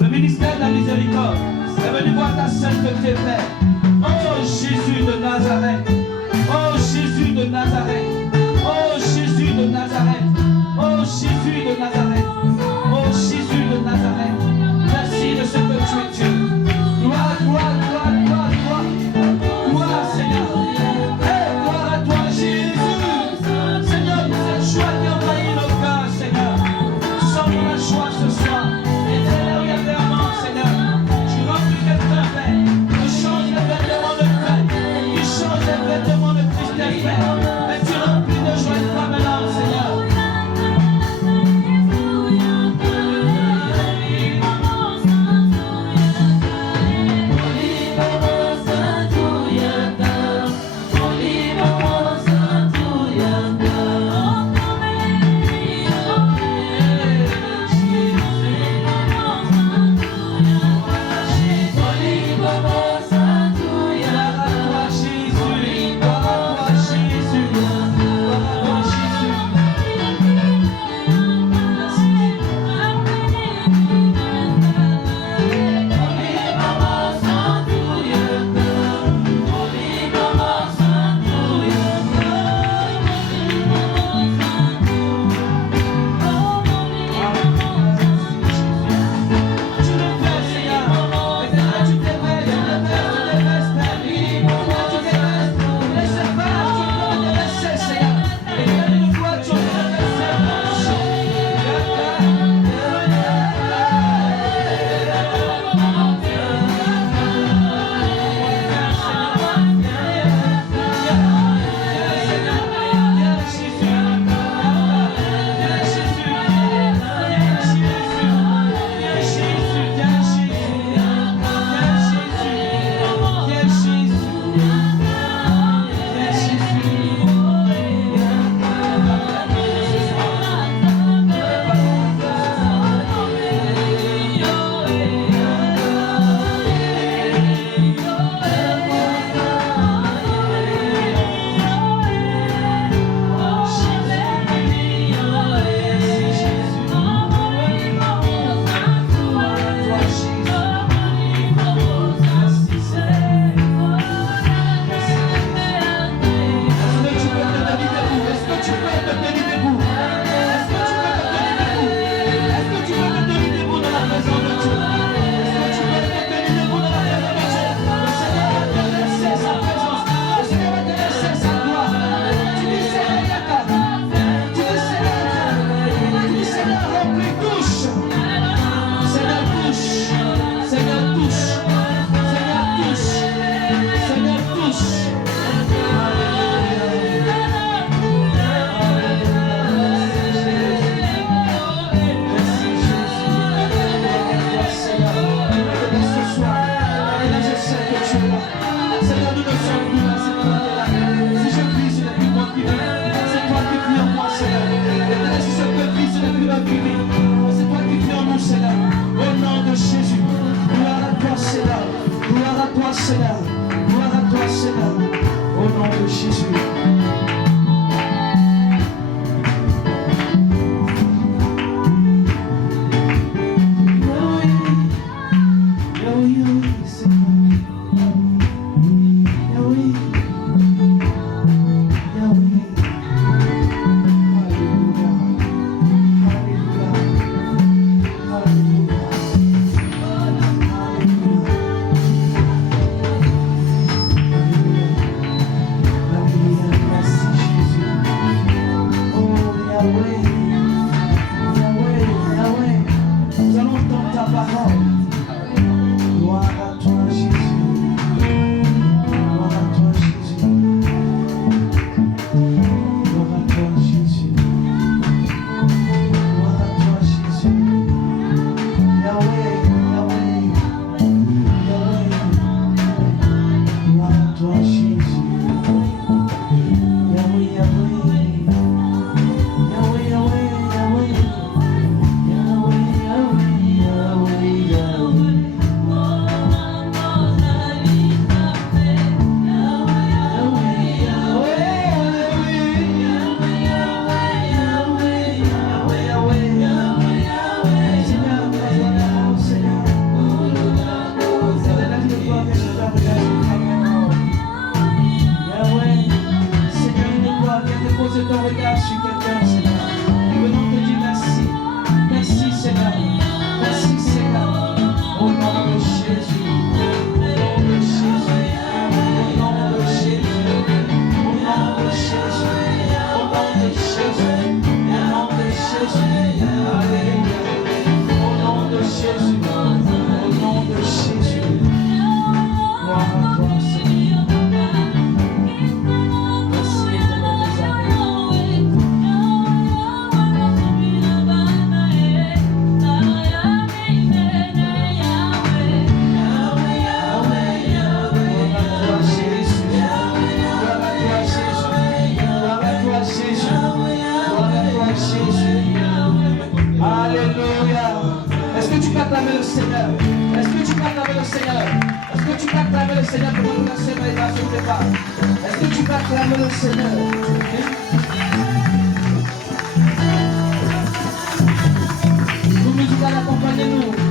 Le ministère de la miséricorde est venu voir ta sainteté, Père. Oh Jésus de Nazareth. Oh Jésus de Nazareth. Oh Jésus de Nazareth. Oh Jésus de Nazareth. Oh Jésus de Nazareth. Merci de ce que tu es Dieu. Gloire, gloire, gloire, gloire, gloire. Gloire, Seigneur. Hey, gloire à toi, Jésus. Seigneur, c'est la joie qui envahit nos cœurs, Seigneur. Nous sommes dans la joie ce soir. Et derrière vraiment, Seigneur, tu remplis quelqu'un, Père. Tu changes les vêtements de paix. Tu changes les vêtements. Seigneur? Est-ce que tu peux acclamer le Seigneur? Est-ce que tu peux acclamer le Seigneur pour nous lancer dans les bras sur tes pas? Est-ce que tu peux acclamer le Seigneur? Nous musicales, accompagnez-nous.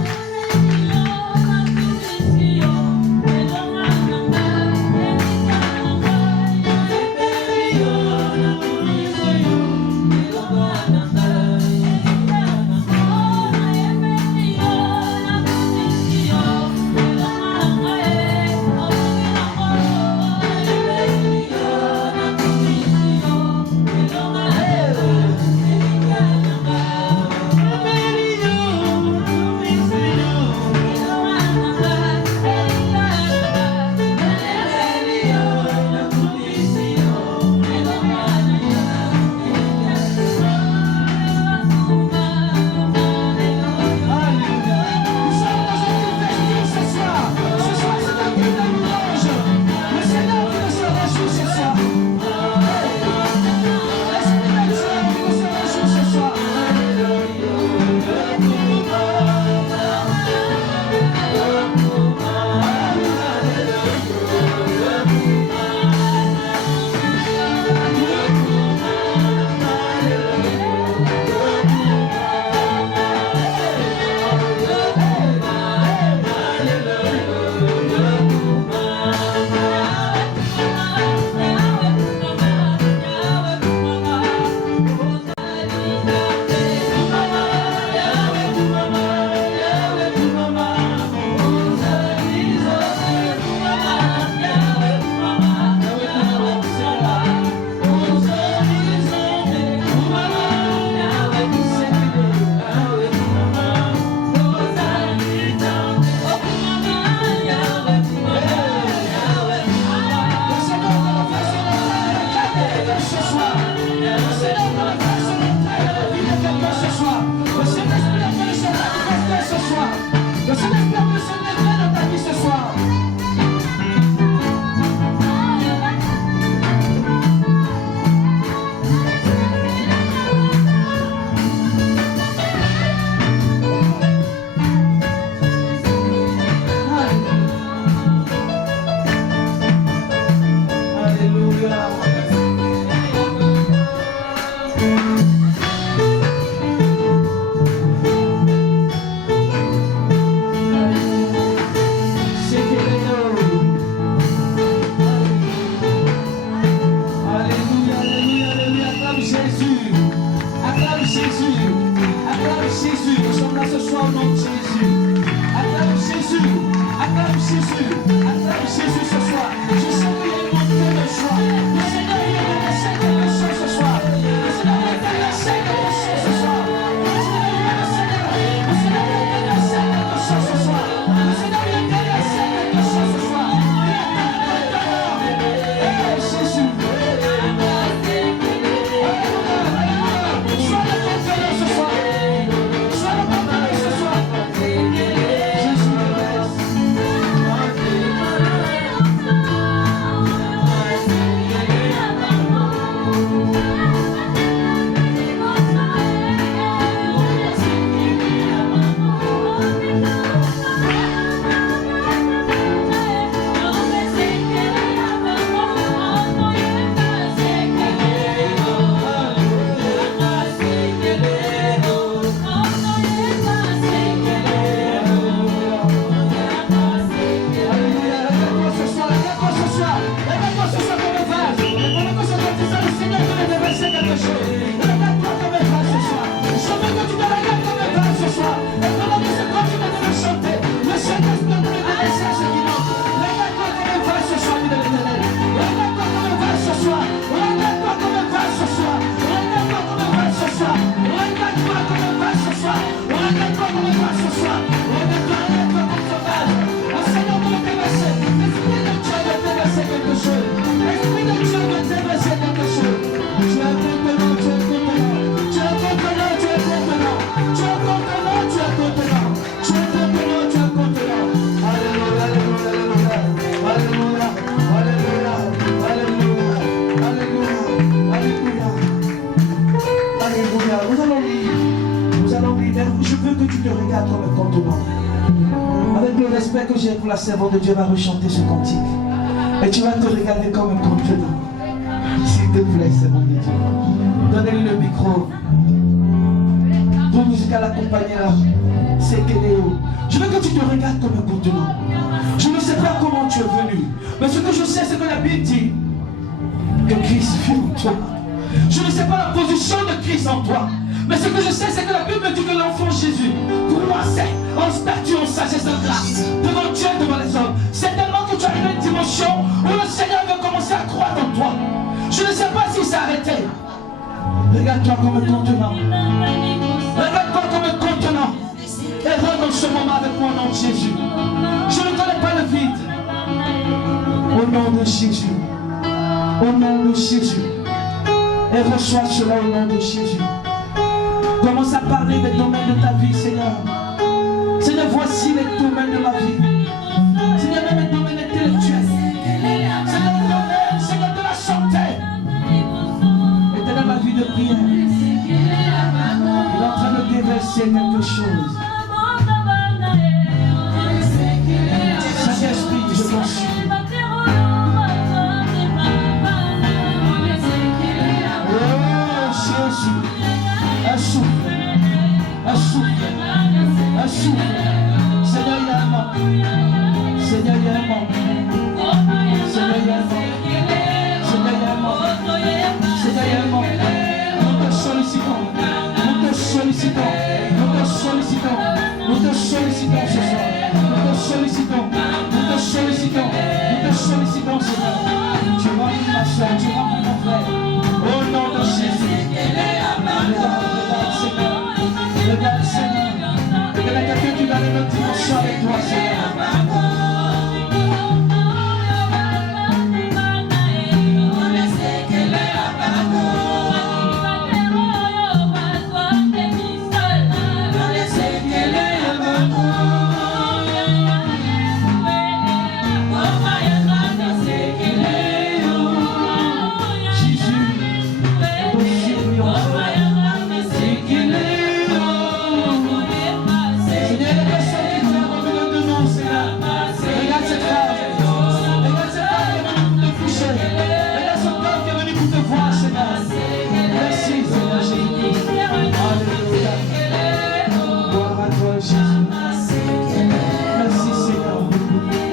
l'aspect que j'ai pour la servante de Dieu va rechanter ce cantique. Et tu vas te regarder comme un contenant. S'il te plaît, servante de Dieu. Donnez-lui le micro. Pour musical accompagner là. C'est Kéléo. Je veux que tu te regardes comme un contenant. Je ne sais pas comment tu es venu. Mais ce que je sais, c'est que la Bible dit que Christ vit en toi. Je ne sais pas la position de Christ en toi. Mais ce que je sais, c'est que la Bible dit que l'enfant Jésus, pour moi, c'est en statut, en sagesse, en grâce, devant Dieu, devant les hommes. C'est tellement que tu arrives à une dimension où le Seigneur veut commencer à croître en toi. Je ne sais pas si c'est arrêté. Regarde-toi comme un contenant. Regarde-toi comme un contenant. Et rentre dans ce moment avec moi au nom de Jésus. Je ne connais pas le vide. Au nom de Jésus. Au nom de Jésus. Et reçois cela au nom de Jésus. Commence à parler des domaines de ta vie, Seigneur. Seigneur, voici les domaines de ma vie. Seigneur, même les domaines intellectuels. Seigneur, le domaine, Seigneur, de la santé. Éternel, ma vie de prière. Il est en train de déverser quelque chose. Saint-Esprit, je t'en supplie. Un souffle, un souffle, un souffle. Seigneur, il y a un manque. Seigneur, il y a un manque. Seigneur, il y a un manque. Seigneur, il y a un manque. Seigneur, il y a un manque. Nous te sollicitons. Nous te sollicitons. Nous te sollicitons. Nous te sollicitons ce soir. Nous te sollicitons. Nous te sollicitons. Nous te sollicitons, Seigneur. Tu remplis ma soeur. Tu remplis mon frère. Au nom de Jésus. Regarde, Seigneur. Il y a quelqu'un qui va aller notre dimension avec toi, Seigneur.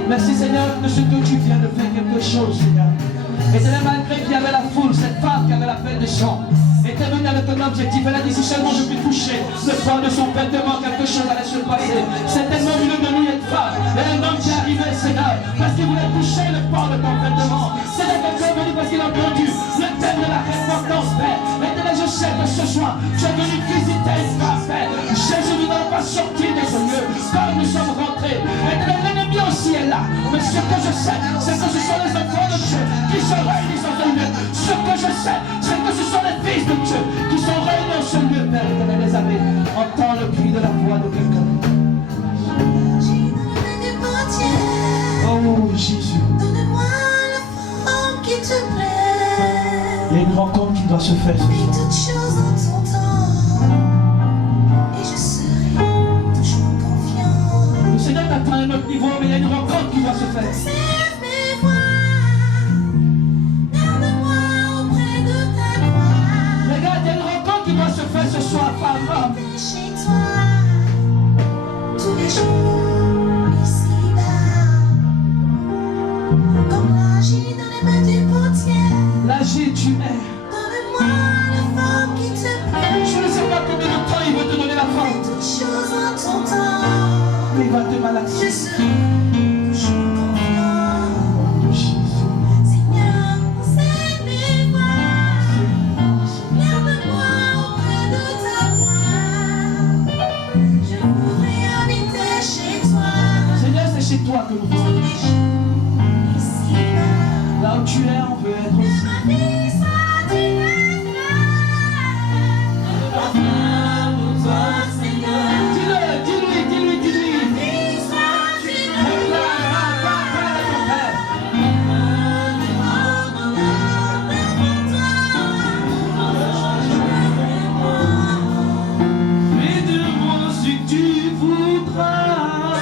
Merci Seigneur de ce que tu viens de faire quelque chose, Seigneur. Et c'est malgré qu'il y avait la foule, cette femme qui avait la peine de sang était venue avec un objectif. Elle a dit si seulement je puis toucher le fond de son vêtement, quelque chose allait se passer. C'est tellement une de nous, une femme. Et un homme qui est arrivé, Seigneur, parce qu'il voulait toucher le fond de ton vêtement. C'est quelqu'un venu parce qu'il a entendu le thème de la repentance, Père. Maintenant, je sais que ce soir, tu es venu visiter une femme, Père. Jésus ne va pas sortir de ce lieu comme nous sommes rentrés. Maintenant, l'ennemi aussi est là. Mais ce que je sais, c'est que ce sont les enfants de Dieu qui se réunissent dans ce lieu. Ce que je sais, c'est que ce sont les fils de Dieu qui sont réunis dans ce lieu, Père éternel des armées. Entends le cri de la voix de quelqu'un. Oh Jésus. Donne-moi la forme qui te plaît. Il y a une rencontre qui doit se faire ce Et soir. toutes choses en ton temps. Et je serai toujours confiant. Le Seigneur t'attend à un autre niveau, mais il y a une rencontre qui doit se faire. Observe mes voies. Garde-moi auprès de ta gloire. Regarde, il y a une rencontre qui doit se faire ce soir, femme. Chez toi, tous les jours, ici-bas. Comme l'agile dans les mains du portier. L'agile, tu es. Donne-moi la forme qui te plaît. Je ne sais pas combien de temps il veut te donner la Et forme. toutes choses en ton temps. Mais il va te Je malaxer. serai toujours confiant. Oh Jésus. Seigneur, enseigne mes voies. Garde-moi auprès de ta gloire. Je pourrai habiter chez toi. Seigneur, c'est chez toi que nous Tous voulons. les jours, ici-bas. Là où tu es, on veut être Que aussi. ma vie soit une affaire pour toi, Seigneur. Dis-le. Que ma vie soit une affaire. Parle à ton Père. Fais de moi ce que tu voudras.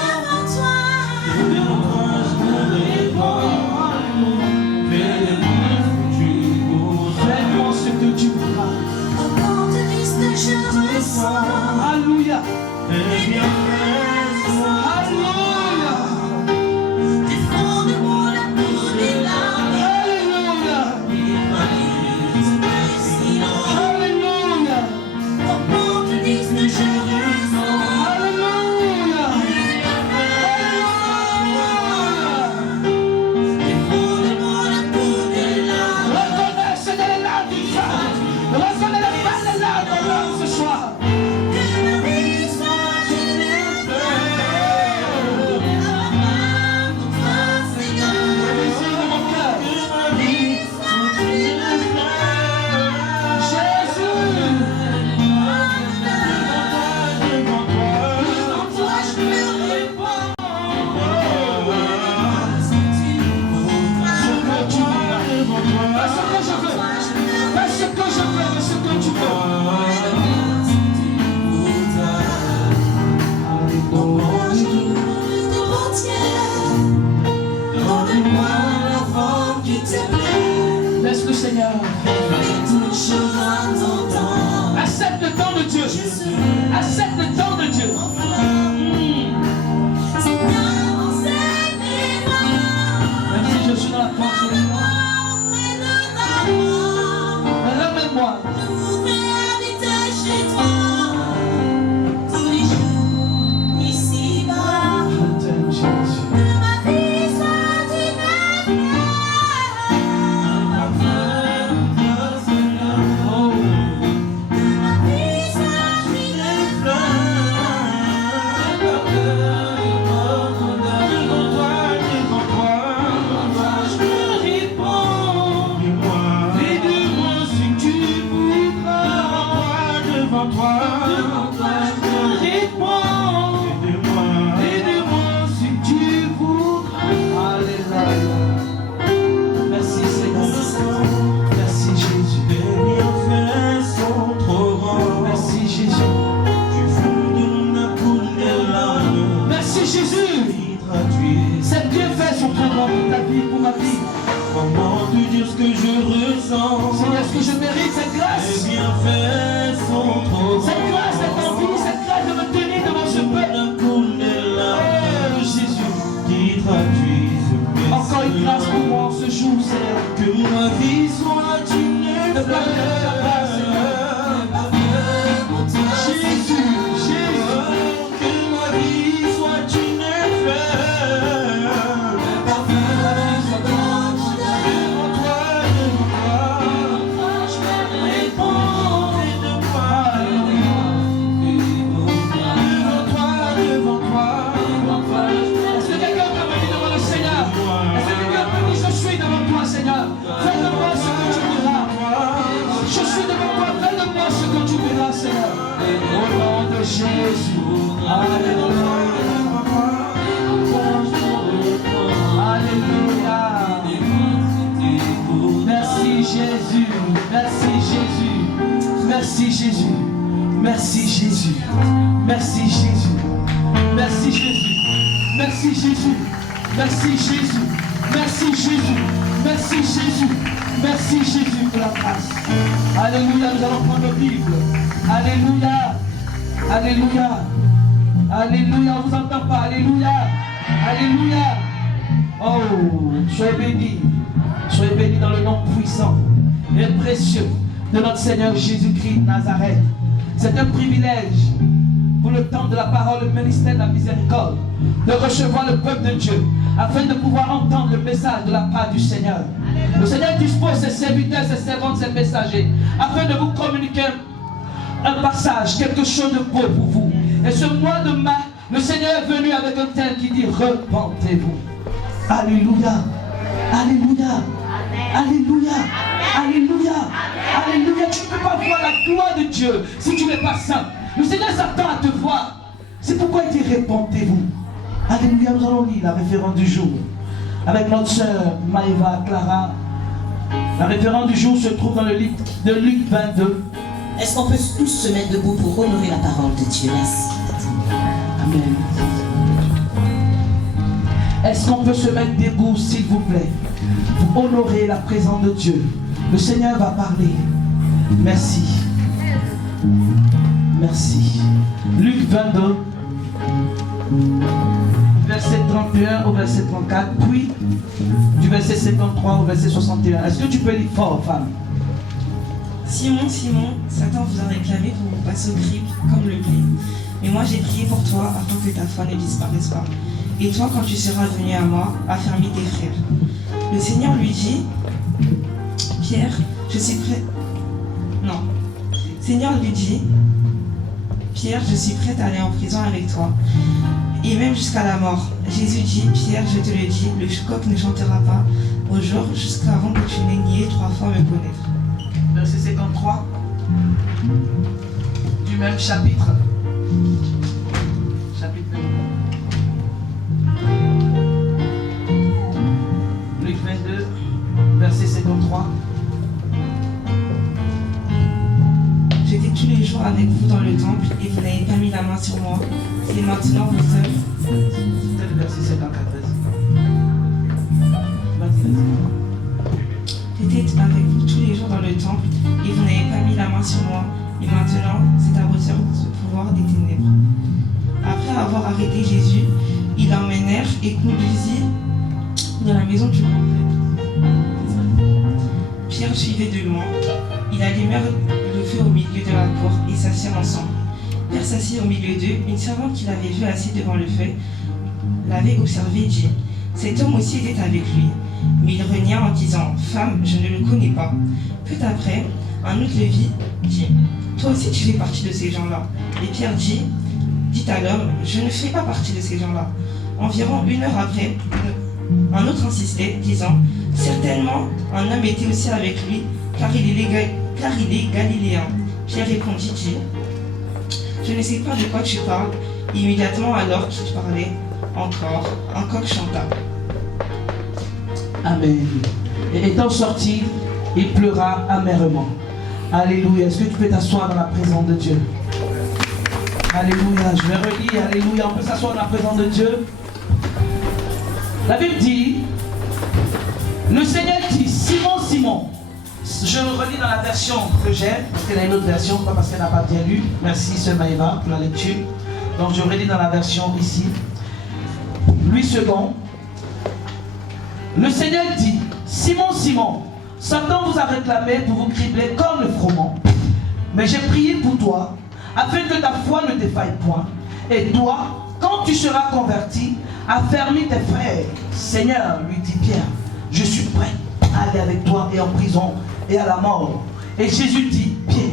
Jésus. C'est Dieu fait son programme pour ta vie, pour ma vie. Comment te dire ce que je ressens? Seigneur, est-ce que je mérite cette grâce? Les bienfaits sont trop Cette grâce, cette envie, cette grâce de me tenir devant ce peuple. Oh Jésus, qui traduisent mes encore une grâce pour moi en ce jour, Seigneur. que ma vie soit une De par ta grâce, Seigneur. Jésus, Jésus. que ma vie soit une fleur. Devant toi, je vais répondre de moi. Devant toi. Est-ce que quelqu'un peut venir devant le Seigneur? Est-ce que quelqu'un peut dire je suis devant toi, Seigneur? Fais de moi ce que tu verras. Je suis devant toi, fais de moi ce que tu verras, Seigneur. Au nom de Jésus. Alléluia. Alléluia. Merci Jésus. Merci Jésus. Merci Jésus. Merci Jésus. Merci Jésus. Merci Jésus. Merci Jésus. Merci Jésus. Merci Jésus. Merci Jésus. Merci Jésus pour la grâce. Alléluia. Nous allons prendre nos Bibles. Alléluia. Alléluia. Alléluia. On ne vous entend pas. Alléluia. Alléluia. Oh, soyez bénis. Soyez bénis dans le nom puissant et précieux de notre Seigneur Jésus-Christ de Nazareth. C'est un privilège pour le temps de la parole, le ministère de la miséricorde, de recevoir le peuple de Dieu, afin de pouvoir entendre le message de la part du Seigneur. Le Seigneur dispose ses serviteurs, ses servantes, ses messagers, afin de vous communiquer un passage, quelque chose de beau pour vous. Et ce mois de mai, le Seigneur est venu avec un thème qui dit repentez-vous. Alléluia. Alléluia. Alléluia. Alléluia. Alléluia. Tu ne peux pas voir la gloire de Dieu si tu n'es pas saint. Le Seigneur s'attend à te voir. C'est pourquoi il dit repentez-vous. Alléluia. Nous allons lire la référence du jour avec notre sœur Maëva Clara. La référence du jour se trouve dans le livre de Luc 22. Est-ce qu'on peut tous se mettre debout pour honorer la parole de Dieu? Merci. Amen. Est-ce qu'on peut se mettre debout, s'il vous plaît, pour honorer la présence de Dieu? Le Seigneur va parler. Merci. Merci. Luc 22, verset 31 au verset 34, puis du verset 53 au verset 61. Est-ce que tu peux lire fort, femme? Simon, Simon, Satan vous a réclamé pour vous passer au crible comme le blé. Mais moi j'ai prié pour toi afin que ta foi ne disparaisse pas. Et toi, quand tu seras venu à moi, affermis tes frères. Le Seigneur lui dit, Pierre, je suis prêt. Non. Seigneur lui dit, Pierre, je suis prêt à aller en prison avec toi. Et même jusqu'à la mort. Jésus dit, Pierre, je te le dis, le coq ne chantera pas au jour jusqu'avant que tu n'aies nié 3 fois me connaître. Verset 53 du même chapitre. Chapitre 22. Luc 22, verset 53. J'étais tous les jours avec vous dans le temple et vous n'avez pas mis la main sur moi. Et maintenant vous savez. C'était le verset 54. J'étais avec vous tous les jours dans le temple et vous n'avez pas mis la main sur moi. Et maintenant, c'est à votre pouvoir des ténèbres. Après avoir arrêté Jésus, ils l'emmenèrent et conduisit dans la maison du grand prêtre. Pierre suivait de loin. Ils allumèrent le feu au milieu de la cour et s'assirent ensemble. Pierre s'assit au milieu d'eux. Une servante qu'il avait vue assis devant le feu l'avait observé et dit, cet homme aussi était avec lui. Mais il renia en disant, femme, je ne le connais pas. Peu après, un autre le vit, dit, toi aussi tu fais partie de ces gens-là. Et Pierre dit à l'homme, je ne fais pas partie de ces gens-là. Environ 1 heure après, un autre insistait, disant, certainement un homme était aussi avec lui, car il est galiléen. Pierre répondit, dit, je ne sais pas de quoi tu parles. Immédiatement alors qu'il parlait encore, un coq chanta. Amen. Et étant sorti, il pleura amèrement. Alléluia. Est-ce que tu peux t'asseoir dans la présence de Dieu? Alléluia, je vais relire, alléluia, on peut s'asseoir dans la présence de Dieu. La Bible dit, le Seigneur dit, Simon, Simon, je relis dans la version que j'aime, parce qu'elle a une autre version, pas parce qu'elle n'a pas bien lu. Merci, Sœur Maëva, pour la lecture. Donc je relis dans la version ici. 8 secondes. Le Seigneur dit, Simon, Simon, Satan vous a réclamé pour vous cribler comme le froment. Mais j'ai prié pour toi, afin que ta foi ne défaille point. Et toi, quand tu seras converti, affermis tes frères. Seigneur, lui dit Pierre, je suis prêt à aller avec toi et en prison et à la mort. Et Jésus dit, Pierre,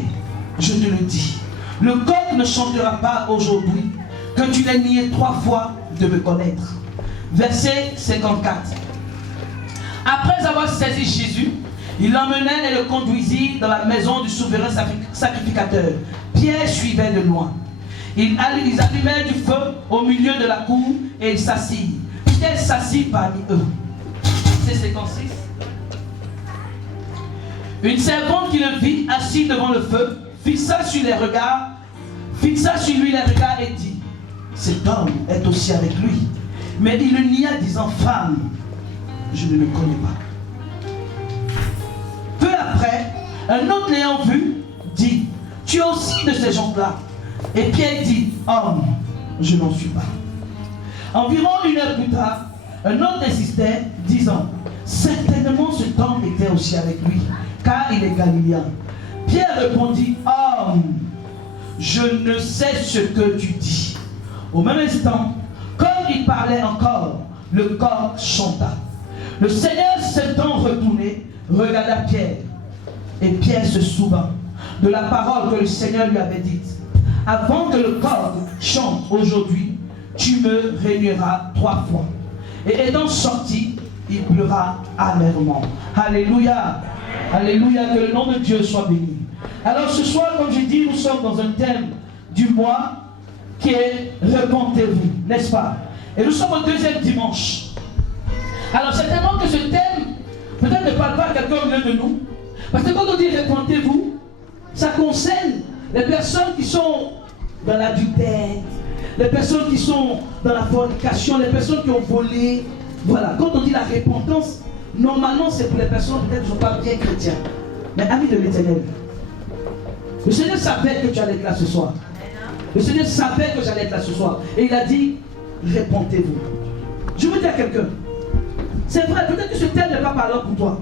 je te le dis, le coq ne chantera pas aujourd'hui que tu l'aies nié 3 fois de me connaître. Verset 54. Après avoir saisi Jésus, il l'emmenait et le conduisit dans la maison du souverain sacrificateur. Pierre suivait de loin. Ils allumèrent du feu au milieu de la cour et il s'assit. Pierre s'assit parmi eux. C'est 56. Une servante qui le vit assis devant le feu fixa sur lui les regards et dit, cet homme est aussi avec lui. Mais il le nia disant, femme, je ne le connais pas. Peu après, un autre l'ayant vu dit, tu es aussi de ces gens-là. Et Pierre dit, homme, je n'en suis pas. Environ 1 heure plus tard, un autre insistait, disant, certainement cet homme était aussi avec lui, car il est galiléen. Pierre répondit, homme, je ne sais ce que tu dis. Au même instant, comme il parlait encore, le coq chanta. Le Seigneur s'étant retourné, regarda Pierre. Et Pierre se souvint de la parole que le Seigneur lui avait dite. Avant que le coq chante aujourd'hui, tu me réuniras 3 fois. Et étant sorti, il pleura amèrement. Alléluia. Alléluia, que le nom de Dieu soit béni. Alors ce soir, comme j'ai dit, nous sommes dans un thème du mois qui est repentez-vous, n'est-ce pas? Et nous sommes au 2e dimanche. Alors certainement que ce thème peut-être ne parle pas à quelqu'un au milieu de nous. Parce que quand on dit repentez-vous, ça concerne les personnes qui sont dans l'adultère, les personnes qui sont dans la fornication, les personnes qui ont volé. Voilà, quand on dit la repentance, normalement c'est pour les personnes peut-être qui ne sont pas bien chrétiens. Mais amis de l'Éternel, le Seigneur savait que tu allais être là ce soir. Le Seigneur savait que j'allais être là ce soir. Et il a dit, repentez-vous. Je veux dire à quelqu'un, c'est vrai, peut-être que ce thème n'est pas parlant pour toi.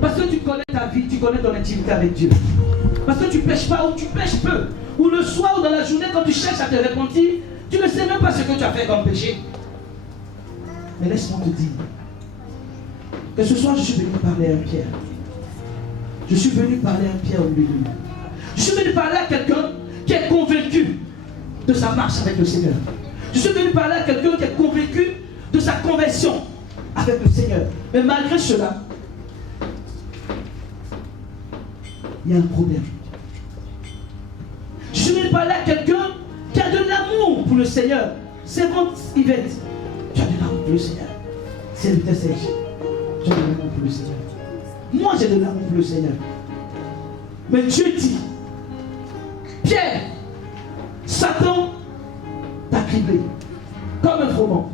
Parce que tu connais ta vie, tu connais ton intimité avec Dieu. Parce que tu ne pêches pas ou tu pêches peu. Ou le soir ou dans la journée, quand tu cherches à te repentir, tu ne sais même pas ce que tu as fait comme péché. Mais laisse-moi te dire que ce soir, je suis venu parler à un Pierre. Je suis venu parler à un Pierre au milieu de nous. Je suis venu parler à quelqu'un qui est convaincu de sa marche avec le Seigneur. Je suis venu parler à quelqu'un qui est convaincu de sa conversion avec le Seigneur. Mais malgré cela, il y a un problème. Je suis venu parler à quelqu'un qui a de l'amour pour le Seigneur. C'est votre Yvette. Tu as de l'amour pour le Seigneur. C'est le test. Tu as de l'amour pour le Seigneur. Moi, j'ai de l'amour pour le Seigneur. Mais Dieu dit, Pierre, Satan t'a criblé comme un froment.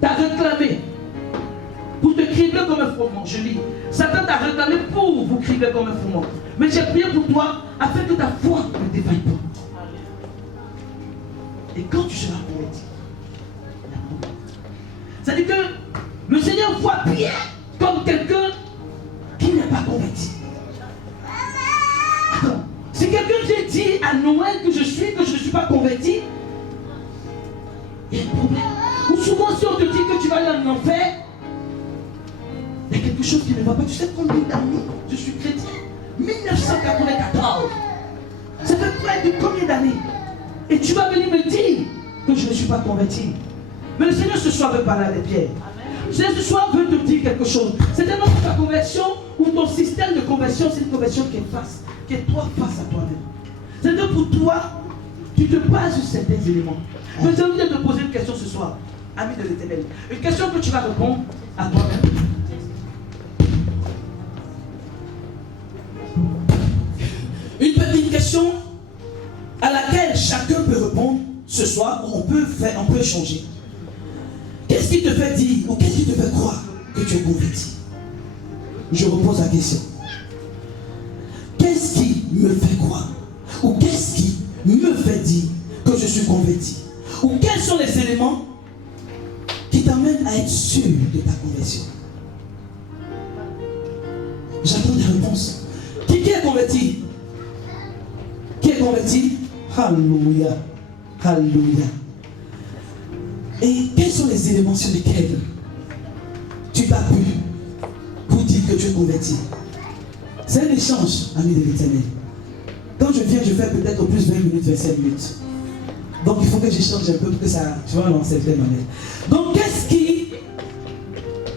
T'a réclamé pour te cribler comme un froment. Je lis, Satan t'a réclamé pour vous cribler comme un froment. Mais j'ai prié pour toi afin que ta foi ne défaille pas. Et quand tu seras converti, c'est-à-dire que le Seigneur voit Pierre comme quelqu'un qui n'est pas converti. Attends, si quelqu'un vient dire à Noël que je ne suis pas converti, il y a un problème. Ou souvent si on te dit que tu vas aller en enfer, il y a quelque chose qui ne va pas. Tu sais combien d'années je suis chrétien? 1994. Ça fait près de combien d'années? Et tu vas venir me dire que je ne suis pas converti. Mais le Seigneur ce soir veut parler avec Pierre. Le Seigneur ce soir veut te dire quelque chose. C'est tellement que ta conversion ou ton système de conversion, c'est une conversion qui est toi face à toi-même. C'est-à-dire pour toi, tu te bases sur certains éléments. Mais j'ai envie de te poser une question ce soir, ami de l'Éternel. Une question que tu vas répondre à toi-même. Une question à laquelle chacun peut répondre. ce soir, on peut échanger. Qu'est-ce qui te fait dire ou qu'est-ce qui te fait croire que tu es converti? Je repose la question. Qu'est-ce qui me fait croire ou qu'est-ce qui me fait dire que je suis converti? Ou quels sont les éléments qui t'amènent à être sûr de ta conversion? J'attends des réponses. Qui est converti? Qui est converti? Alléluia. Alléluia. Et quels sont les éléments sur lesquels tu t'appuies pour dire que tu es converti? C'est un échange, ami de l'Éternel. Quand je viens, je fais peut-être au plus 20 minutes, 25 minutes. Donc il faut que j'échange un peu pour que ça, tu vois, dans cette manière. Donc qu'est-ce qui,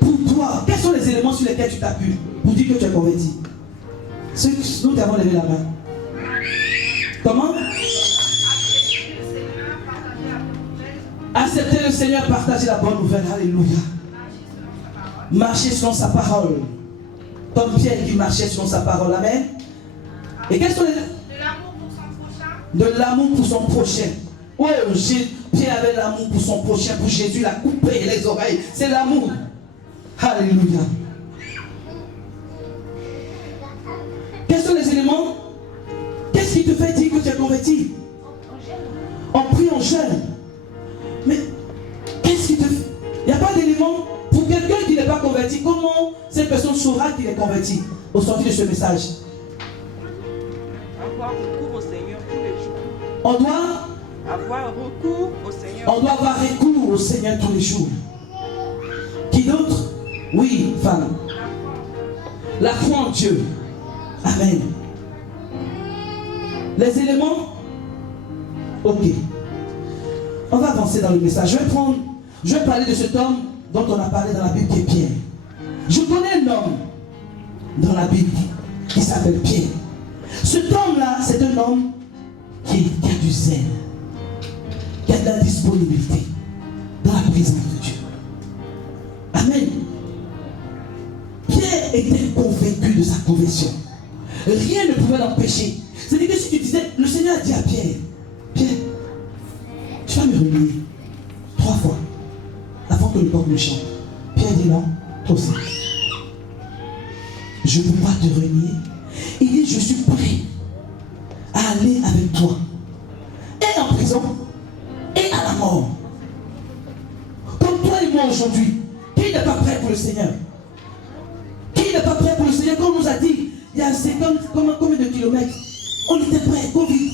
pour toi, quels sont les éléments sur lesquels tu t'appuies pour dire que tu es converti? Nous avons levé la main. Comment? Accepter le Seigneur, partager la bonne nouvelle. Alléluia. Marcher selon sa parole. Comme Pierre qui marchait selon sa parole. Amen. Et quels sont les... De l'amour pour son prochain. De l'amour pour son prochain. Ouais, Pierre avait l'amour pour son prochain. Pour Jésus, il a coupé les oreilles. C'est l'amour. Alléluia. Quels sont les éléments? Qu'est-ce qui te fait dire que tu es converti? On prie, on jeûne. Mais qu'est-ce qui te fait? Il n'y a pas d'élément pour quelqu'un qui n'est pas converti. Comment cette personne saura qu'il est converti au sortir de ce message? Avoir recours au Seigneur tous les jours. On doit Avoir recours au Seigneur. On doit avoir recours au Seigneur tous les jours. Qui d'autre? Oui, femme. La foi en Dieu. Amen. Les éléments? Ok. On va avancer dans le message. Je vais parler de cet homme dont on a parlé dans la Bible qui est Pierre. Je connais un homme dans la Bible qui s'appelle Pierre. Cet homme-là, c'est un homme qui a du zèle, qui a de la disponibilité dans la présence de Dieu. Amen. Pierre était convaincu de sa conversion. Rien ne pouvait l'empêcher. C'est-à-dire que si tu disais, le Seigneur a dit à Pierre, Pierre, tu vas me renier 3 fois avant que le corps me chante. Pierre dit non, toi aussi. Je ne peux pas te renier. Il dit, je suis prêt à aller avec toi. Et en prison, et à la mort. Comme toi et moi aujourd'hui. Qui n'est pas prêt pour le Seigneur? Qui n'est pas prêt pour le Seigneur? Comme on nous a dit, il y a 50, combien de kilomètres? On était prêts, Covid.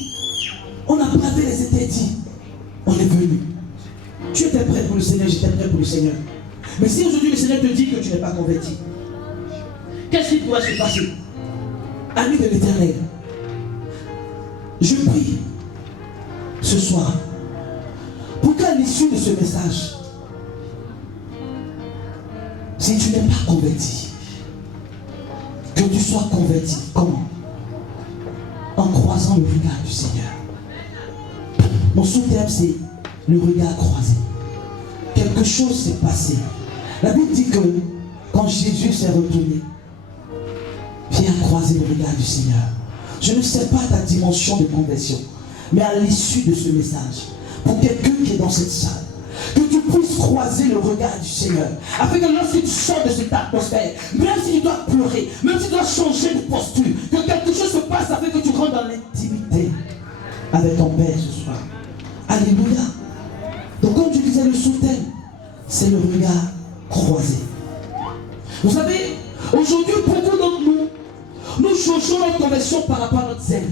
On a bravé les interdits. On est venu. Tu étais prêt pour le Seigneur, j'étais prêt pour le Seigneur. Mais si aujourd'hui le Seigneur te dit que tu n'es pas converti, qu'est-ce qui pourrait se passer? Ami de l'Éternel, je prie ce soir pour qu'à l'issue de ce message, si tu n'es pas converti, que tu sois converti. Comment? En croisant le regard du Seigneur. Mon sous-terme, c'est le regard croisé. Quelque chose s'est passé. La Bible dit que quand Jésus s'est retourné, Pierre a croisé le regard du Seigneur. Je ne sais pas ta dimension de conversion, mais à l'issue de ce message, pour quelqu'un qui est dans cette salle, que tu puisses croiser le regard du Seigneur, afin que lorsque tu sors de cette atmosphère, même si tu dois pleurer, même si tu dois changer de posture, que quelque chose se passe afin que tu rentres dans l'intimité avec ton Père ce soir. Alléluia. Donc comme je disais, le sous-thème, c'est le regard croisé. Vous savez, aujourd'hui, beaucoup d'entre nous changeons notre conversion par rapport à notre zèle.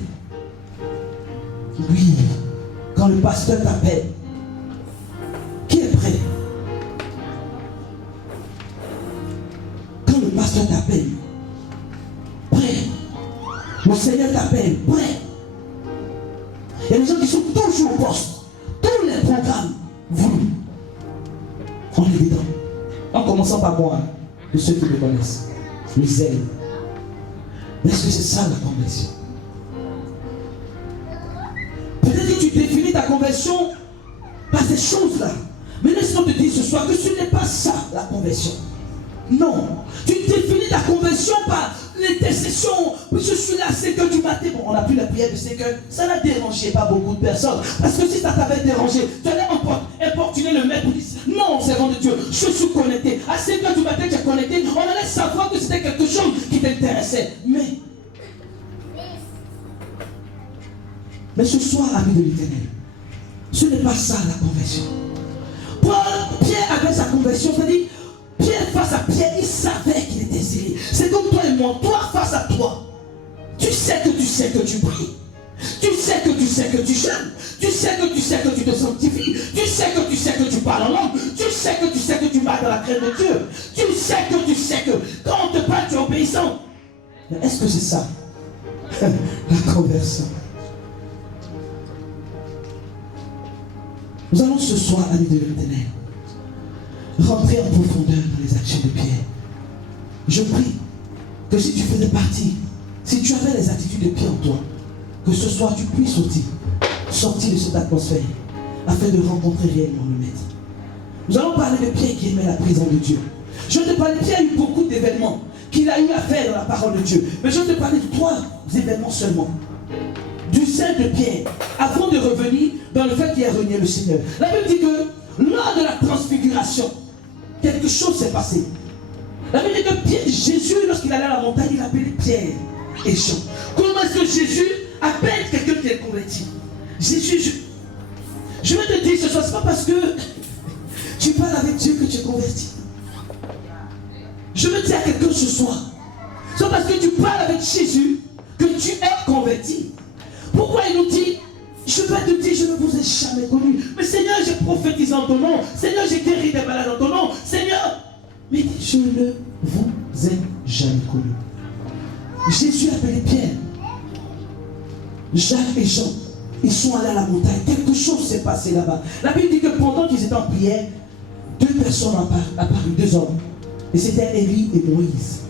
Oui, quand le pasteur t'appelle, qui est prêt? Quand le pasteur t'appelle, prêt. Le Seigneur t'appelle, prêt. Il y a des gens qui sont toujours au poste. Tous les programmes voulus. On est dedans. En commençant par moi, de ceux qui me connaissent. Le zèle. Mais est-ce que c'est ça la conversion? Peut-être que tu définis ta conversion par ces choses-là. Mais laisse-moi te dire ce soir que ce n'est pas ça la conversion. Non. Tu définis ta conversion par l'intercession. Oui, je suis là à 5 heures du matin. Bon, on n'a plus la prière de 5 heures. Ça n'a dérangé pas beaucoup de personnes. Parce que si ça t'avait dérangé, tu allais importuner le maître pour dire non, servant de Dieu, je suis connecté. À 5 heures du matin, tu es connecté. On allait savoir que c'était quelque chose qui t'intéressait. Mais ce soir, ami de l'Éternel, ce n'est pas ça la conversion. Pierre avait sa conversion, c'est-à-dire, Pierre face à Pierre, il savait qu'il était scellé. C'est comme toi et moi, toi face à toi. Tu sais que tu pries. Tu sais que tu jeûnes. Tu sais que tu te sanctifies. Tu sais que tu parles en langue. Tu sais que tu marches dans la crainte de Dieu. Tu sais que quand on te parle, tu es obéissant. Mais est-ce que c'est ça la conversion? Nous allons ce soir, amis de l'Éternel, rentrer en profondeur dans les actions de Pierre. Je prie que si tu faisais partie, si tu avais les attitudes de Pierre en toi, que ce soir tu puisses sortir de cette atmosphère afin de rencontrer réellement le Maître. Nous allons parler de Pierre qui aimait la présence de Dieu. Je vais te parler, Pierre a eu beaucoup d'événements qu'il a eu à faire dans la parole de Dieu. Mais je vais te parler de 3 événements seulement. Du sein de Pierre, avant de revenir dans le fait qu'il a renié le Seigneur. La Bible dit que lors de la transfiguration, quelque chose s'est passé. La Bible dit que Jésus, lorsqu'il allait à la montagne, il appelait Pierre et Jean. Comment est-ce que Jésus appelle quelqu'un qui est converti? Jésus, je vais te dire ce soir, ce n'est pas parce que tu parles avec Dieu que tu es converti. Je veux dire à quelqu'un ce soir, c'est parce que tu parles avec Jésus que tu es converti. Pourquoi il nous dit, je vais te dire, je ne vous ai jamais connu. Mais Seigneur, j'ai prophétisé en ton nom. Seigneur, j'ai guéri des malades en ton nom. Seigneur, mais je ne vous ai jamais connu. Jésus a appelé Pierre, Jacques et Jean. Ils sont allés à la montagne. Quelque chose s'est passé là-bas. La Bible dit que pendant qu'ils étaient en prière, 2 personnes apparues, 2 hommes. Et c'était Élie et Moïse.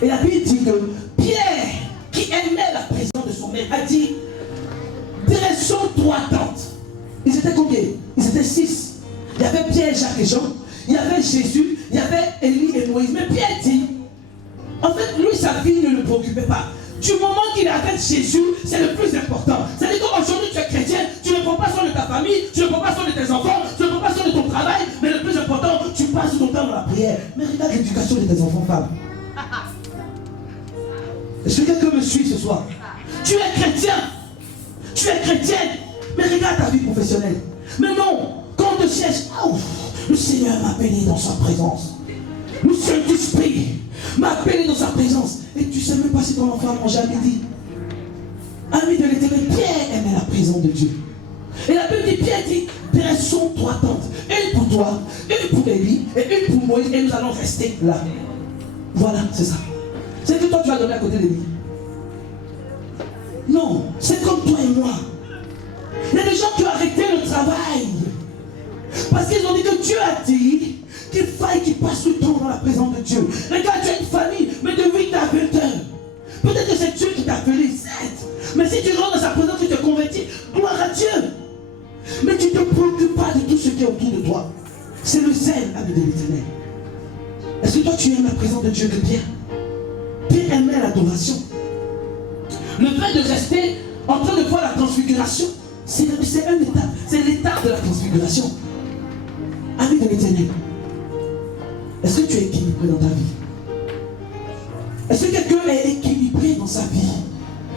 Et la Bible dit que Pierre, qui aimait la présence de son maître, a dit, dressons 3 tentes. Ils étaient combien? Ils étaient 6. Il y avait Pierre, Jacques et Jean. Il y avait Jésus. Il y avait Élie et Moïse. Mais Pierre dit, en fait, lui, sa vie ne le préoccupait pas. Du moment qu'il est avec Jésus, c'est le plus important. C'est-à-dire qu'aujourd'hui, tu es chrétien, tu ne prends pas soin de ta famille, tu ne prends pas soin de tes enfants, tu ne prends pas soin de ton travail, mais le plus important, tu passes ton temps dans la prière. Mais regarde l'éducation de tes enfants, femmes. Est-ce que quelqu'un me suit ce soir? Tu es chrétien, tu es chrétienne, mais regarde ta vie professionnelle. Mais non, quand on te cherche, oh, le Seigneur m'a béni dans sa présence. Le Saint-Esprit m'a appelé dans sa présence. Et tu ne sais même pas si ton enfant a mangé à midi. Ami de l'Éternel, Pierre aimait la présence de Dieu. Et la Bible dit, Pierre dit, dressons 3 tentes. Une pour toi, une pour Élie et une pour Moïse. Et nous allons rester là. Voilà, c'est ça. C'est que toi tu vas donner à côté d'Élie. Non, c'est comme toi et moi. Il y a des gens qui ont arrêté le travail. Parce qu'ils ont dit que Dieu a dit qu'il faille qu'ils passent le temps dans la présence de Dieu. Regarde, tu as une famille, mais de 8 à 20 heures. Peut-être que c'est Dieu qui t'a appelé, certes. Mais si tu rentres dans sa présence, tu te convertis, gloire à Dieu. Mais tu ne te préoccupes pas de tout ce qui est autour de toi. C'est le zèle, ami de l'Éternel. Est-ce que toi tu aimes la présence de Dieu que Pierre? Pierre aimait l'adoration. Le fait de rester en train de voir la transfiguration, c'est une étape. C'est l'étape de la transfiguration. Ami de l'Éternel, est-ce que tu es équilibré dans ta vie? Est-ce que quelqu'un est équilibré dans sa vie?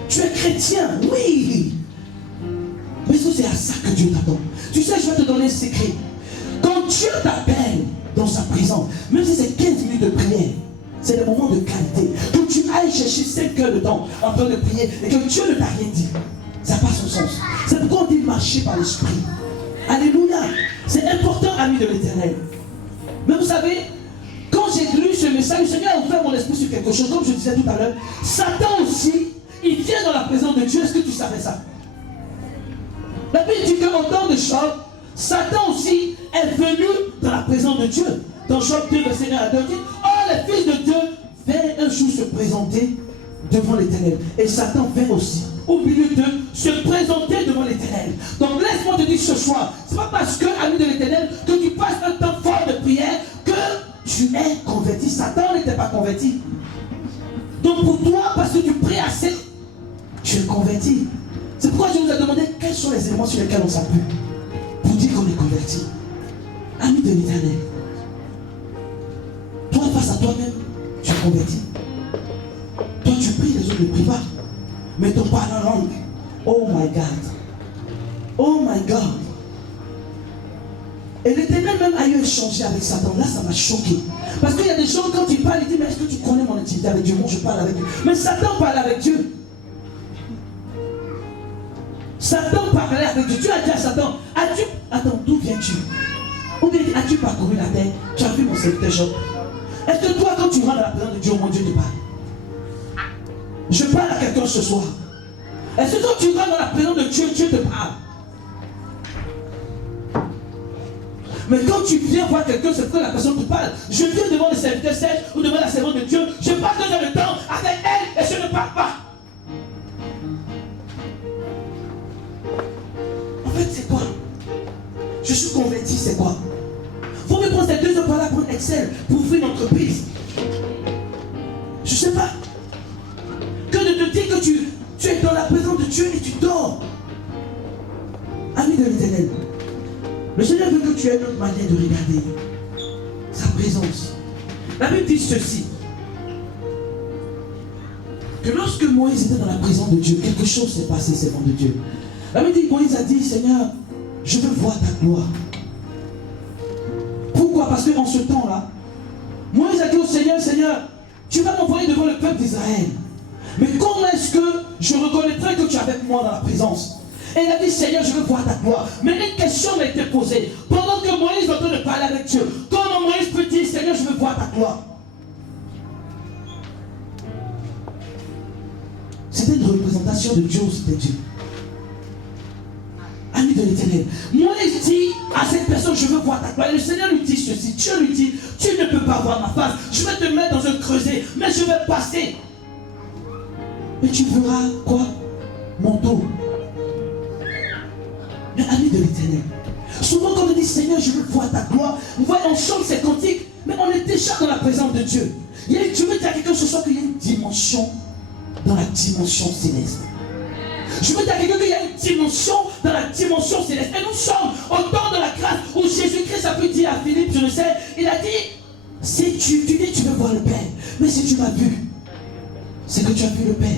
Tu es chrétien, oui. Mais est-ce que c'est à ça que Dieu t'attend? Tu sais, je vais te donner un secret. Quand Dieu t'appelle dans sa présence, même si c'est 15 minutes de prière, c'est le moment de qualité. Que tu ailles chercher 5 heures de temps en train de prier et que Dieu ne t'a rien dit. Ça n'a pas son sens. C'est pourquoi on dit marcher par l'esprit. Alléluia. C'est important, ami de l'Éternel. Mais vous savez, quand j'ai lu ce message, le Seigneur a ouvert mon esprit sur quelque chose, comme je disais tout à l'heure. Satan aussi, il vient dans la présence de Dieu. Est-ce que tu savais ça? La Bible dit qu'en temps de Job, Satan aussi est venu dans la présence de Dieu. Dans Job 2, verset 1 à 2, il dit, oh, les fils de Dieu vinrent un jour se présenter devant l'Éternel. Et Satan vint aussi, au milieu d'eux, se présenter devant l'Éternel. Donc laisse-moi te dire ce soir, ce n'est pas parce que, ami de l'Éternel, que tu passes un temps fort de prière, que tu es converti. Satan n'était pas converti. Donc pour toi, parce que tu pries assez, tu es converti. C'est pourquoi je vous ai demandé quels sont les éléments sur lesquels on s'appuie pour dire qu'on est converti. Ami de l'Éternel, toi face à toi-même, tu es converti. Toi tu pries, les autres ne prient pas. Mais ton parle en langue. Oh my God. Oh my God. Et l'Éternel même a eu échangé avec Satan. Là, ça m'a choqué. Parce qu'il y a des gens, quand ils parlent, ils disent, mais est-ce que tu connais mon intimité avec Dieu? Moi, je parle avec Dieu. Mais Satan parle avec Dieu. Satan parlait avec Dieu. Dieu a dit à Satan, as-tu... Attends, d'où viens-tu? Ou bien, as-tu parcouru la terre? Tu as vu mon serviteur Job? Est-ce que toi, quand tu rentres dans la présence de Dieu, au moins Dieu te parle? Je parle à quelqu'un ce soir. Est-ce que quand tu rentres dans la présence de Dieu, Dieu te parle? Mais quand tu viens voir quelqu'un, c'est que la personne te parle. Je viens devant le serviteur Serge ou devant la servante de Dieu, je passe 2 heures de temps avec elle et je ne parle pas. En fait, c'est quoi? Je suis converti, c'est quoi? Faut me prendre ces 2 heures par là pour Excel, pour ouvrir une entreprise. Je ne sais pas. Que de te dire que tu es dans la présence de Dieu et tu dors. Ami de l'Éternel, le Seigneur veut que tu aies une autre manière de regarder sa présence. La Bible dit ceci, que lorsque Moïse était dans la présence de Dieu, quelque chose s'est passé, servant de Dieu. La Bible dit que Moïse a dit, Seigneur, je veux voir ta gloire. Pourquoi? Parce qu'en ce temps-là, Moïse a dit au Seigneur, Seigneur, tu vas m'envoyer devant le peuple d'Israël. Mais comment est-ce que je reconnaîtrai que tu es avec moi dans la présence? Et il a dit, Seigneur, je veux voir ta gloire. Mais une question m'a été posée. Pendant que Moïse est en train de parler avec Dieu, comment Moïse peut dire, Seigneur, je veux voir ta gloire? C'était une représentation de Dieu ou c'était Dieu? Ami de l'Éternel, Moïse dit à cette personne, je veux voir ta gloire. Et le Seigneur lui dit ceci, Dieu lui dit, tu ne peux pas voir ma face. Je vais te mettre dans un creuset, mais je vais passer. Et tu verras quoi? Mon dos. Mais ami de l'Éternel, souvent quand on dit Seigneur, je veux voir ta gloire, vous voyez, on chante ces cantiques, mais on est déjà dans la présence de Dieu. Je veux dire à quelqu'un ce soir qu'il y a une dimension dans la dimension céleste. Je veux dire à quelqu'un qu'il y a une dimension dans la dimension céleste. Et nous sommes au temps de la grâce où Jésus-Christ a pu dire à Philippe, je le sais, il a dit, si tu dis tu veux voir le Père, mais si tu m'as vu, c'est que tu as vu le Père.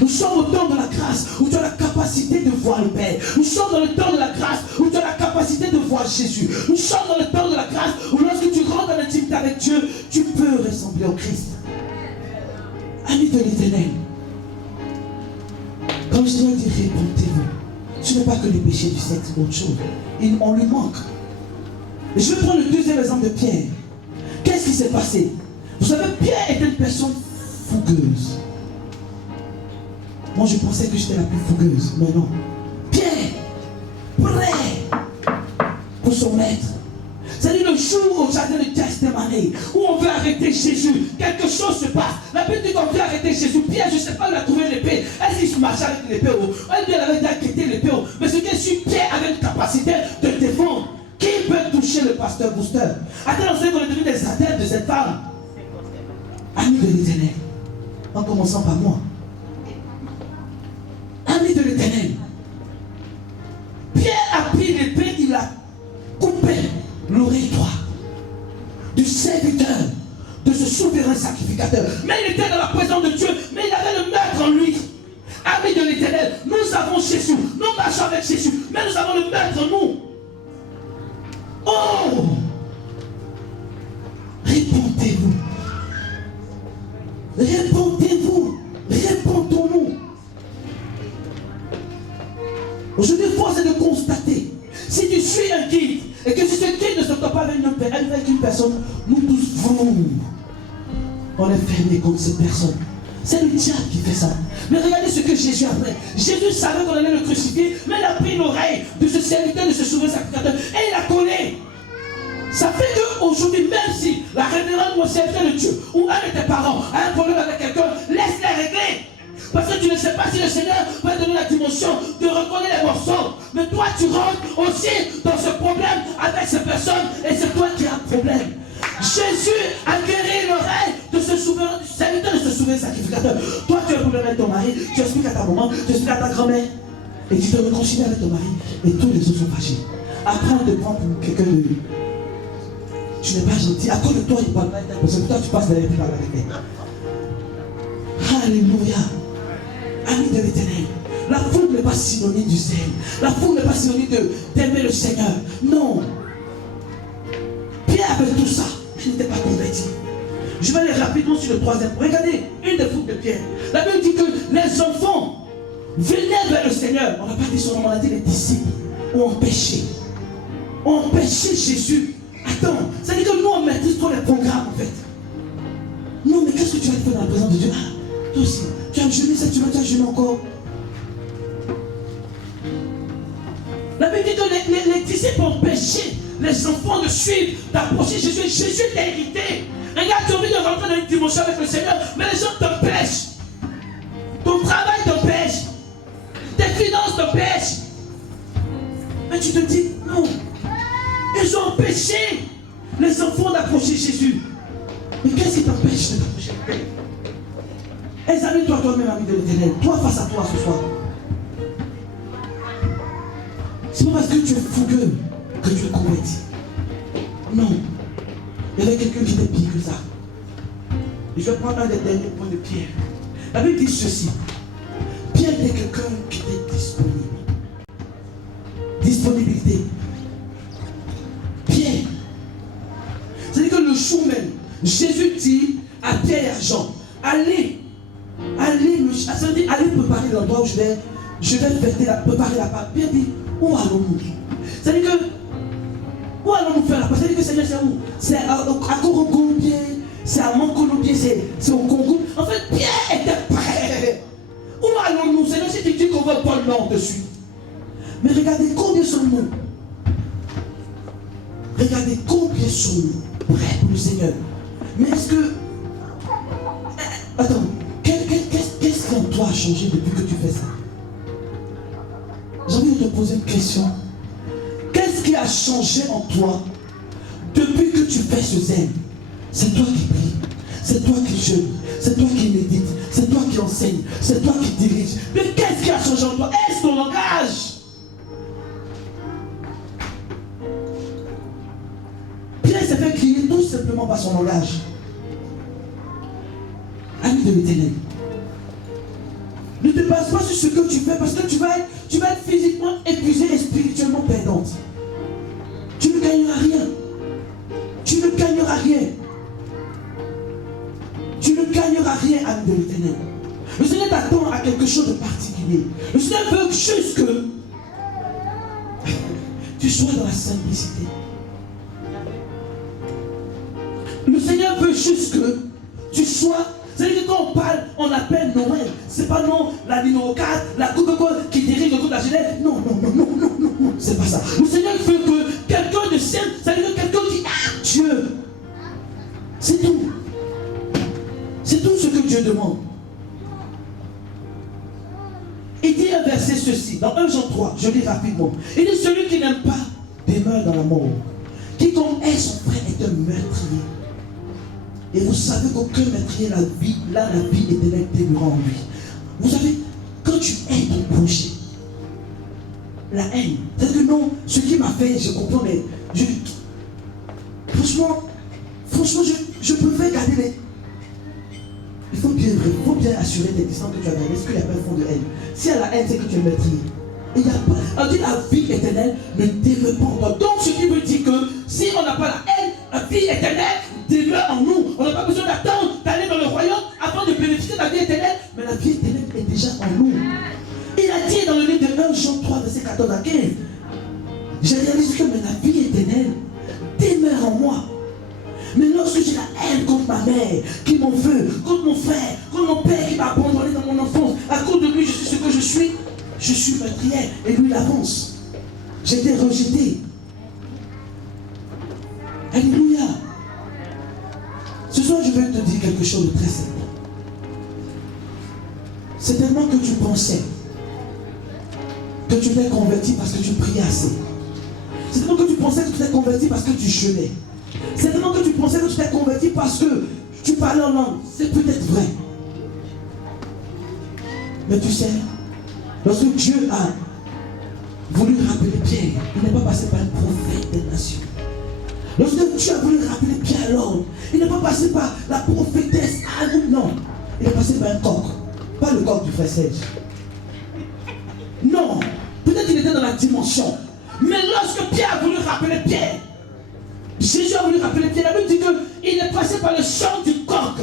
Nous sommes au temps de la grâce où tu as la capacité de voir le Père. Nous sommes dans le temps de la grâce où tu as la capacité de voir Jésus. Nous sommes dans le temps de la grâce où lorsque tu rentres dans l'intimité avec Dieu, tu peux ressembler au Christ. Ami de l'Éternel, comme je dois dire, répondez-vous. Ce n'est pas que les péchés du sexe ou autre chose. On lui manque. Et je vais prendre le deuxième exemple de Pierre. Qu'est-ce qui s'est passé? Vous savez, Pierre était une personne fougueuse. Moi, je pensais que j'étais la plus fougueuse, mais non. Pierre, prêt pour son maître. C'est-à-dire le jour au jardin de Gethsémani, où on veut arrêter Jésus, quelque chose se passe. La Bible dit qu'on veut arrêter Jésus. Pierre, je ne sais pas où il a trouvé l'épée. Est-ce qu'il se marchait avec l'épée? Elle avait déjà quitté l'épée. Mais ce qui est sûr, Pierre avait une capacité de défendre. Qui peut toucher le pasteur Booster? Attends, on sait qu'on est devenu des adeptes de cette femme. Ami de l'Éternel, en commençant par moi. Ami de l'Éternel, Pierre a pris l'épée, il a coupé l'oreille droite du serviteur, de ce souverain sacrificateur. Mais il était dans la présence de Dieu, mais il avait le maître en lui. Ami de l'Éternel, nous avons Jésus, nous marchons avec Jésus, mais nous avons le maître en nous. Oh, répondez-vous, répondez-vous, répondons-nous. Aujourd'hui, force est de constater, si tu suis un guide, et que si ce guide ne se tope pas avec une personne, nous tous, on est fermés contre cette personne. C'est le diable qui fait ça. Mais regardez ce que Jésus a fait. Jésus savait qu'on allait le crucifier, mais il a pris l'oreille de ce serviteur, de ce souverain sacrificateur, et il a collé. Ça fait qu'aujourd'hui, même si la révérende ou un serviteur de Dieu, ou un de tes parents a un problème avec quelqu'un, laisse-les régler. Parce que tu ne sais pas si le Seigneur va te donner la dimension de reconnaître les morceaux. Mais toi, tu rentres aussi dans ce problème avec ces personnes et c'est toi qui as un problème. Jésus a guéri l'oreille de ce souverain, du serviteur de ce souverain sacrificateur. Toi, tu as un problème avec ton mari, tu expliques à ta maman, tu expliques à ta grand-mère, et tu te réconcilies avec ton mari, et tous les autres sont fâchés. Après, on te prend pour quelqu'un de... Tu n'es pas gentil. À cause de toi, il ne parle pas avec elle, parce que toi, tu passes derrière et tu parles avec elle. Alléluia. Ami de l'Éternel. La foule n'est pas synonyme du zèle. La foule n'est pas synonyme d'aimer le Seigneur. Non. Pierre avec tout ça, il n'était pas converti. Je vais aller rapidement sur le troisième. Regardez, une des fruits de Pierre. La Bible dit que les enfants venaient vers le Seigneur. On n'a pas dit son nom, on a dit les disciples ont empêché. Ont empêché Jésus. Attends, ça veut dire que nous on maîtrise trop les programmes en fait. Non, mais qu'est-ce que tu vas faire dans la présence de Dieu? Ah, toi aussi, tu as jeûné cette semaine, tu as jeûné encore. La Bible dit que les disciples ont empêché les enfants de suivre, d'approcher Jésus. Jésus t'a hérité. Regarde, tu as envie de rentrer dans une dimension avec le Seigneur, mais les gens t'empêchent. Ton travail t'empêche. Tes finances t'empêchent. Mais tu te dis, non. Ils ont empêché les enfants d'approcher Jésus. Mais qu'est-ce qui t'empêche de t'approcher? Examine-toi toi-même, ami de l'Éternel. Toi face à toi ce soir. C'est pas parce que tu es fougueux que tu es converti. Non. Il y avait quelqu'un qui était pire que ça. Et je vais prendre un des derniers points de Pierre. La Bible dit ceci. Pierre était quelqu'un qui était disponible. Disponibilité. Pierre. C'est-à-dire que le jour même, Jésus dit à Pierre et à Jean, allez préparer l'endroit où je vais préparer la part. Pierre dit, où allons-nous? C'est-à-dire que, où allons-nous faire la part? C'est-à-dire que Seigneur, c'est où? C'est à Korogombie, c'est à Mankolobie, c'est au Congo. En fait, Pierre était prêt. Où allons-nous? Seigneur, si tu dis qu'on va pas le nom dessus. Mais regardez combien sommes-nous? Regardez combien sommes-nous prêts pour le Seigneur. Mais est-ce que... Attends, qu'est-ce qui en toi a changé depuis que tu fais ça? J'ai envie de te poser une question. Qu'est-ce qui a changé en toi depuis que tu fais ce zèle? C'est toi qui prie, c'est toi qui jeûne, c'est toi qui médite, c'est toi qui enseigne, c'est toi qui dirige. Mais qu'est-ce qui a changé en toi? Est-ce ton langage? Pierre s'est fait crier tout simplement par son langage. Ami de l'Éternel, ne te base pas sur ce que tu fais parce que tu vas être physiquement épuisé et spirituellement perdante. Tu ne gagneras rien. Tu ne gagneras rien. Tu ne gagneras rien, ami de l'Éternel. Le Seigneur t'attend à quelque chose de particulier. Le Seigneur veut juste que tu sois dans la simplicité. Le Seigneur veut juste que tu sois... C'est-à-dire que quand on parle, on appelle Noël. C'est pas non, la numéro 4, la Coca-Cola qui dirige le groupe de la jeunesse. Non, c'est pas ça. Le Seigneur veut que quelqu'un de simple, c'est-à-dire que quelqu'un qui aime Dieu. C'est tout. C'est tout ce que Dieu demande. Il dit un verset ceci, dans 1 Jean 3, je lis rapidement. Il dit, celui qui n'aime pas demeure dans la mort. Quiconque est son frère est un meurtrier. Et vous savez qu'aucun meurtrier la vie éternelle demeure en lui. Vous savez, quand tu aimes ton prochain, la haine, c'est-à-dire que non, ce qui m'a fait, je comprends, mais franchement, je préfère garder les... Il faut bien assurer tes distances que tu as gardées. Est-ce qu'il n'y a pas un fond de haine? Si elle a la haine, c'est que tu es meurtrier. Il n'y a pas. On dit la vie éternelle ne demeure pas en toi. Donc ce qui veut dire que si on n'a pas la haine, la vie éternelle demeure en nous. On n'a pas besoin d'attendre d'aller dans le royaume afin de bénéficier de la vie éternelle. Mais la vie éternelle est déjà en nous. Il a dit dans le livre de 1 Jean 3, verset 14 à 15. J'ai réalisé que la vie éternelle demeure en moi. Mais lorsque j'ai la haine contre ma mère, qui m'en veut, contre mon frère, contre mon père qui m'a abandonné dans mon enfance, à cause de lui je suis ce que je suis meurtrier et lui il avance. J'ai été rejeté. Alléluia. Ce soir je vais te dire quelque chose de très simple. C'est tellement que tu pensais que tu t'es converti parce que tu priais assez. C'est tellement que tu pensais que tu t'es converti parce que tu jeûnais. C'est tellement que tu pensais que tu t'es converti parce que tu parlais en langue, c'est peut-être vrai. Mais tu sais, lorsque Dieu a voulu rappeler Pierre, il n'est pas passé par un prophète des nations. Lorsque Dieu a voulu rappeler Pierre à l'ordre, il n'est pas passé par la prophétesse Anne, non. Il est passé par un coq. Pas le coq du frère Serge. Non. Peut-être qu'il était dans la dimension. Mais lorsque Pierre a voulu rappeler Pierre, Jésus a voulu rappeler Pierre, la Bible dit qu'il est passé par le chant du coq.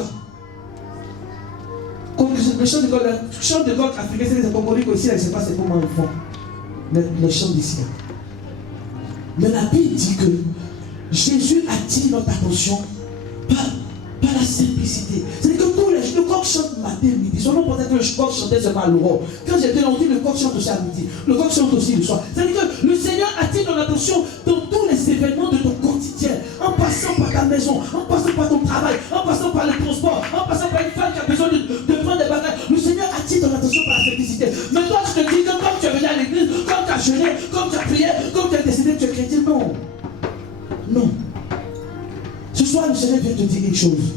Le chant de coq africain, c'est les Congolais ici, là, je ne sais pas c'est comment ils font. Le chant d'ici. Mais la Bible dit que Jésus attire notre attention par la simplicité. C'est-à-dire que tous le coq chante matin, midi. Son nom pensait que le coq chantait seulement à l'aurore. Quand j'étais là, on dit le coq chante aussi à midi. Le coq chante aussi le soir. C'est-à-dire que le Seigneur attire ton attention dans tous les événements de ton quotidien. En passant par ta maison, en passant par ton travail, en passant par le transport, en passant par une femme qui a besoin de prendre des bagages. Le Seigneur attire ton attention par la simplicité. Mais toi, je te dis que comme tu es venu à l'église, comme tu as jeûné, comme tu as prié, comme tu as décidé que tu es chrétien, non. Non. Ce soir, le Seigneur vient te dire quelque chose.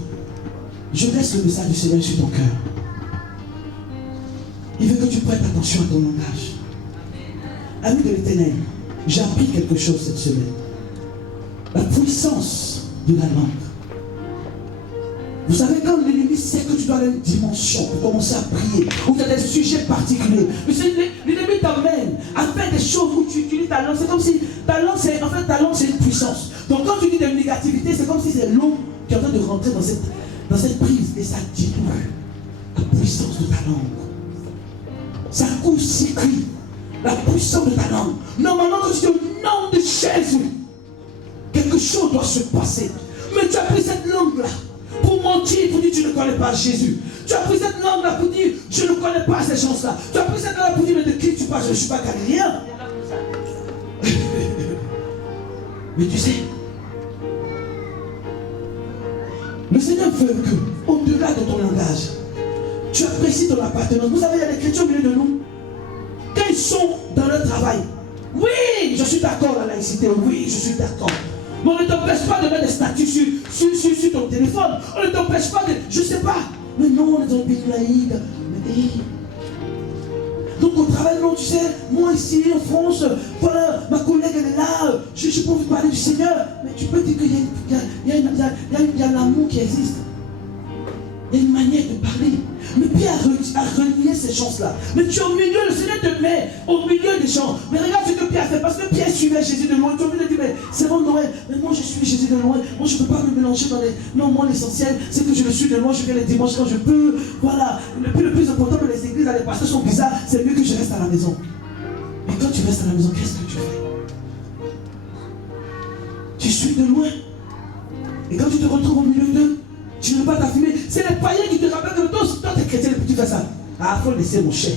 Je laisse le message du Seigneur sur ton cœur. Il veut que tu prêtes attention à ton langage. Ami de l'Éternel, j'ai appris quelque chose cette semaine. La puissance de la langue. Vous savez, quand l'ennemi sait que tu dois aller à une dimension pour commencer à prier, ou tu as des sujets particuliers, l'ennemi t'amène à faire des choses où tu utilises ta langue. C'est comme si ta langue, c'est une puissance. Donc quand tu dis de négativité, c'est comme si c'est l'eau qui est en train de rentrer dans cette prise et ça dilue la puissance de ta langue. Ça court-circuit la puissance de ta langue. Normalement, quand tu dis au nom de Jésus, quelque chose doit se passer. Mais tu as pris cette langue-là pour mentir, pour dire que tu ne connais pas Jésus. Tu as pris cette langue-là pour dire je ne connais pas ces gens-là. Tu as pris cette langue-là pour dire mais de qui tu parles, je ne suis pas galiléen. Mais tu sais, le Seigneur veut que, au-delà de ton langage, tu apprécies ton appartenance. Vous savez, il y a des chrétiens au milieu de nous. Quand ils sont dans leur travail, oui, je suis d'accord la laïcité, oui, je suis d'accord. Mais on ne t'empêche pas de mettre des statuts sur ton téléphone. On ne t'empêche pas de, je ne sais pas. Mais non, on est dans un pays laïque. Mais, donc au travail, non, tu sais, moi ici en France, voilà, ma collègue elle est là, je n'ai pas envie de parler du Seigneur. Mais tu peux dire qu'il y a l'amour qui existe. Il y a une manière de parler. Mais Pierre a renié ces chances-là. Mais tu es au milieu, le Seigneur te met au milieu des gens. Mais regarde ce que Pierre fait, parce que Pierre suivait Jésus de loin. Tu as envie de dire, mais c'est bon Noël, mais moi je suis Jésus de loin. Moi je ne peux pas me mélanger dans les... Non, moi l'essentiel, c'est que je le suis de loin, je viens les dimanches quand je peux. Voilà. Le plus important que les églises, les pasteurs sont bizarres, c'est mieux que je reste à la maison. Mais quand tu restes à la maison, qu'est-ce que tu fais? Tu suis de loin. Et quand tu te retrouves au milieu d'eux, tu ne veux pas t'affumer. C'est les païens qui te rappellent que toi, t'es chrétien et tu fais ça. Ah, il faut laisser mon cher.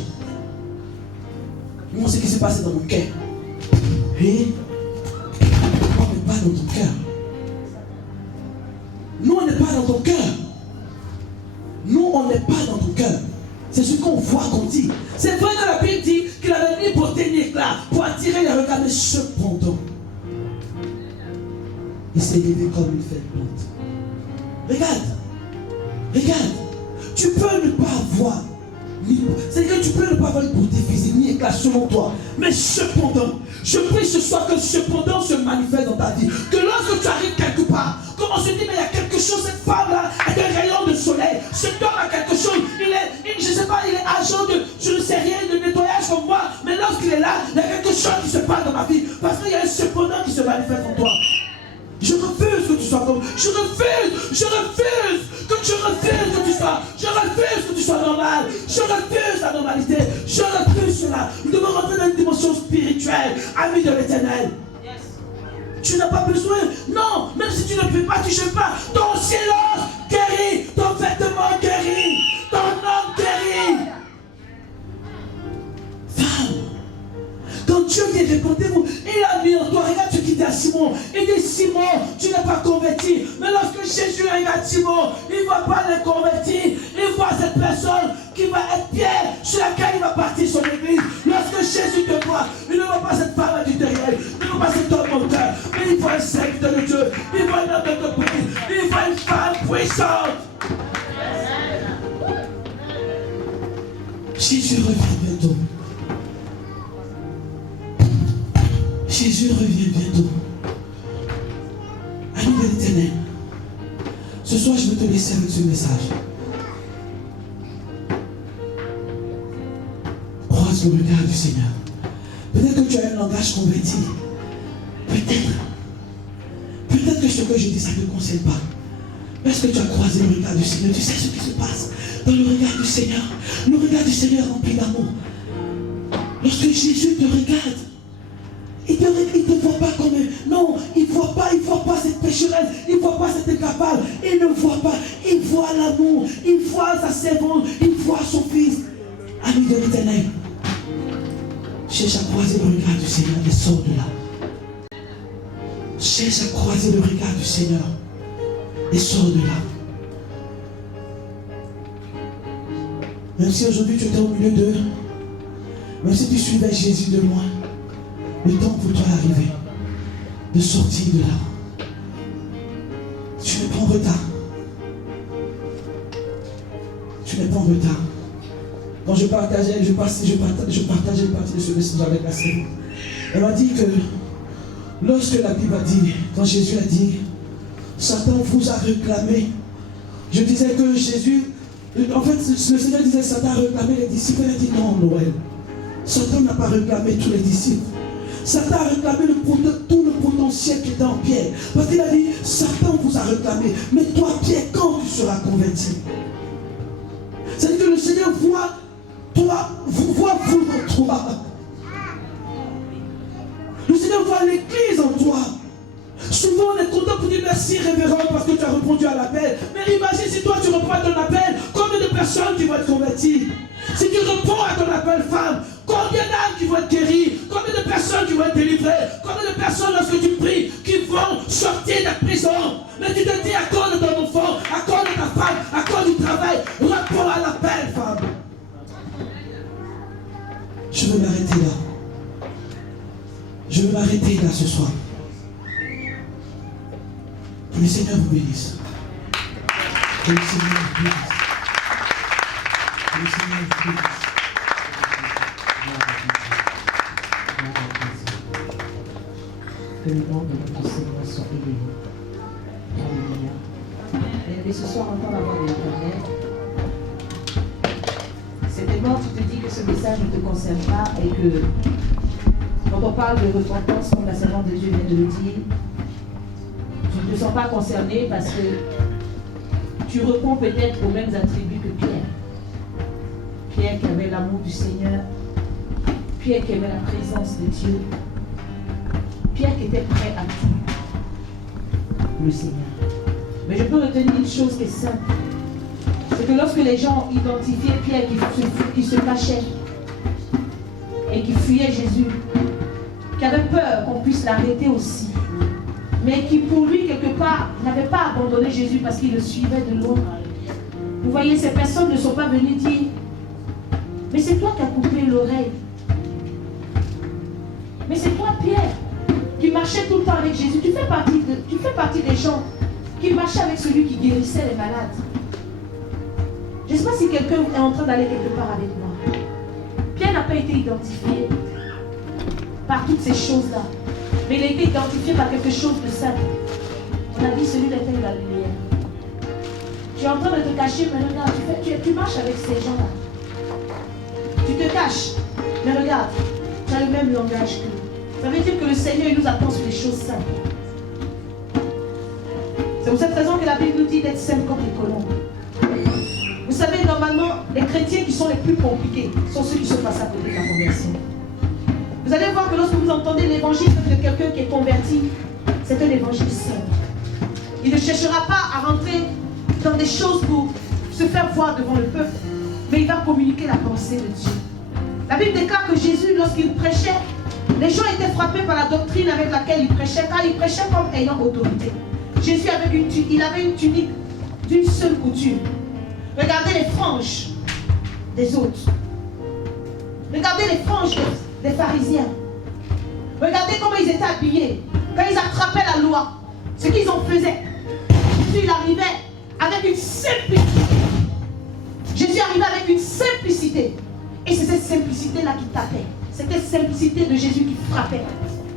Moi, ce qui s'est passé dans mon cœur. Et on n'est pas dans ton cœur. Nous, on n'est pas dans ton cœur. Nous, on n'est pas dans ton cœur. C'est ce qu'on voit, qu'on dit. C'est vrai que la Bible dit qu'il avait ni beauté ni éclat pour attirer les regards, mais cependant, il s'est levé comme une fête plante. Regarde, tu peux ne pas avoir, c'est-à-dire que tu peux ne pas avoir une beauté physique ni éclat selon toi, mais cependant, je prie ce soir que cependant se manifeste dans ta vie, que lorsque tu arrives quelque part, comme on se dit, mais il y a quelque chose, cette femme-là a des rayons de soleil, cet homme a quelque chose, je ne sais pas, il est agent de, je ne sais rien, de nettoyage comme moi, mais lorsqu'il est là, il y a quelque chose qui se passe dans ma vie, parce qu'il y a un cependant qui se manifeste en toi. Je refuse que tu sois comme. Je refuse que tu sois normal. Je refuse la normalité. Je refuse cela. Nous devons rentrer dans une dimension spirituelle, ami de l'Éternel. Yes. Tu n'as pas besoin. Non, même si tu ne peux pas, tu ne sais pas. Ton silence guérit, ton vêtement guérit, ton homme guérit. Femme. Quand Dieu vient répondre, il a mis en toi, regarde ce qu'il dit à Simon. Il dit, Simon, tu n'es pas converti. Mais lorsque Jésus regarde Simon, il ne voit pas les convertis. Il voit cette personne qui va être pierre sur laquelle il va partir son église. Lorsque Jésus te voit, il ne voit pas cette femme adultérielle. Il ne voit pas cet homme menteur. Mais il voit un serviteur de Dieu. Il voit un homme de pays. puissante. Jésus revient bientôt. Jésus revient bientôt. Ami de l'Éternel, ce soir je veux te laisser avec ce message. Croise le regard du Seigneur. Peut-être que tu as un langage converti. Peut-être que ce que je dis, ça ne te concerne pas. Parce que tu as croisé le regard du Seigneur, tu sais ce qui se passe dans le regard du Seigneur. Le regard du Seigneur rempli d'amour. Lorsque Jésus te regarde, il ne te voit pas comme non, il ne voit pas cette pécheresse, il ne voit pas cette incapable, il ne voit pas, il voit l'amour, il voit sa servante, il voit son fils. Ami de l'Éternel, cherche à croiser le regard du Seigneur et sors de là. Cherche à croiser le regard du Seigneur et sors de là. Même si aujourd'hui tu étais au milieu d'eux, même si tu suivais Jésus de loin, le temps pour toi est arrivé de sortir de là. Tu n'es pas en retard. Tu n'es pas en retard. Quand je partageais une partie de ce message avec la sœur, elle m'a dit que lorsque la Bible a dit, quand Jésus a dit, Satan vous a réclamé, je disais que Jésus, en fait, le Seigneur disait Satan a réclamé les disciples. Elle a dit non, Noël. Satan n'a pas réclamé tous les disciples. Satan a réclamé tout le potentiel qui était en Pierre. Parce qu'il a dit, Satan vous a réclamé. Mais toi, Pierre, quand tu seras converti? C'est-à-dire que le Seigneur voit toi, voit vous en toi. Le Seigneur voit l'église en toi. Souvent on est content pour dire merci révérend parce que tu as répondu à l'appel. Mais imagine si toi tu réponds à ton appel, combien de personnes qui vont être converties? Si tu réponds à ton appel femme, combien d'âmes qui vont être guéries? Combien de personnes qui vont être délivrées? Combien de personnes lorsque tu pries qui vont sortir de la prison? Mais tu te dis à cause de ton enfant, à cause de ta femme, à cause du travail, réponds à l'appel femme. Je veux m'arrêter là. Je veux m'arrêter là ce soir. Que le Seigneur vous bénisse. Que le Seigneur vous bénisse. Que le Seigneur vous bénisse. Que le nom de notre Seigneur soit élevé. Alléluia. Et ce soir, entends la voix de l'Éternel. Certainement, tu te dis que ce message ne te concerne pas et que quand on parle de repentance, comme la servante de Dieu vient de le dire, tu ne te sens pas concerné parce que tu réponds peut-être aux mêmes attributs que Pierre. Pierre qui avait l'amour du Seigneur, Pierre qui aimait la présence de Dieu, Pierre qui était prêt à tout pour le Seigneur. Mais je peux retenir une chose qui est simple. C'est que lorsque les gens identifiaient Pierre qui se cachait et qui fuyait Jésus, qui avait peur qu'on puisse l'arrêter aussi, mais qui pour lui quelque part n'avait pas abandonné Jésus parce qu'il le suivait de loin. Vous voyez, ces personnes ne sont pas venues dire mais c'est toi qui as coupé l'oreille. Mais c'est toi Pierre qui marchait tout le temps avec Jésus. Tu fais partie des gens qui marchaient avec celui qui guérissait les malades. Je ne sais pas si quelqu'un est en train d'aller quelque part avec moi. Pierre n'a pas été identifié par toutes ces choses-là. Mais il a été identifié par quelque chose de simple. On a dit celui d'être la lumière. Tu es en train de te cacher, mais regarde, tu marches avec ces gens-là. Tu te caches, mais regarde, tu as le même langage qu'eux. Ça veut dire que le Seigneur il nous attend sur des choses simples. C'est pour cette raison que la Bible nous dit d'être simple comme les colombes. Vous savez, normalement, les chrétiens qui sont les plus compliqués sont ceux qui se passent à côté de la conversion. Vous allez voir que lorsque vous entendez l'évangile de quelqu'un qui est converti, c'est un évangile simple. Il ne cherchera pas à rentrer dans des choses pour se faire voir devant le peuple, mais il va communiquer la pensée de Dieu. La Bible déclare que Jésus, lorsqu'il prêchait, les gens étaient frappés par la doctrine avec laquelle il prêchait, car il prêchait comme ayant autorité. Jésus avait une tunique d'une seule couture. Regardez les franges des autres. Regardez les franges des pharisiens. Regardez comment ils étaient habillés. Quand ils attrapaient la loi, ce qu'ils en faisaient. Jésus, il arrivait avec simplicité-là qui tapait. C'était cette simplicité de Jésus qui frappait.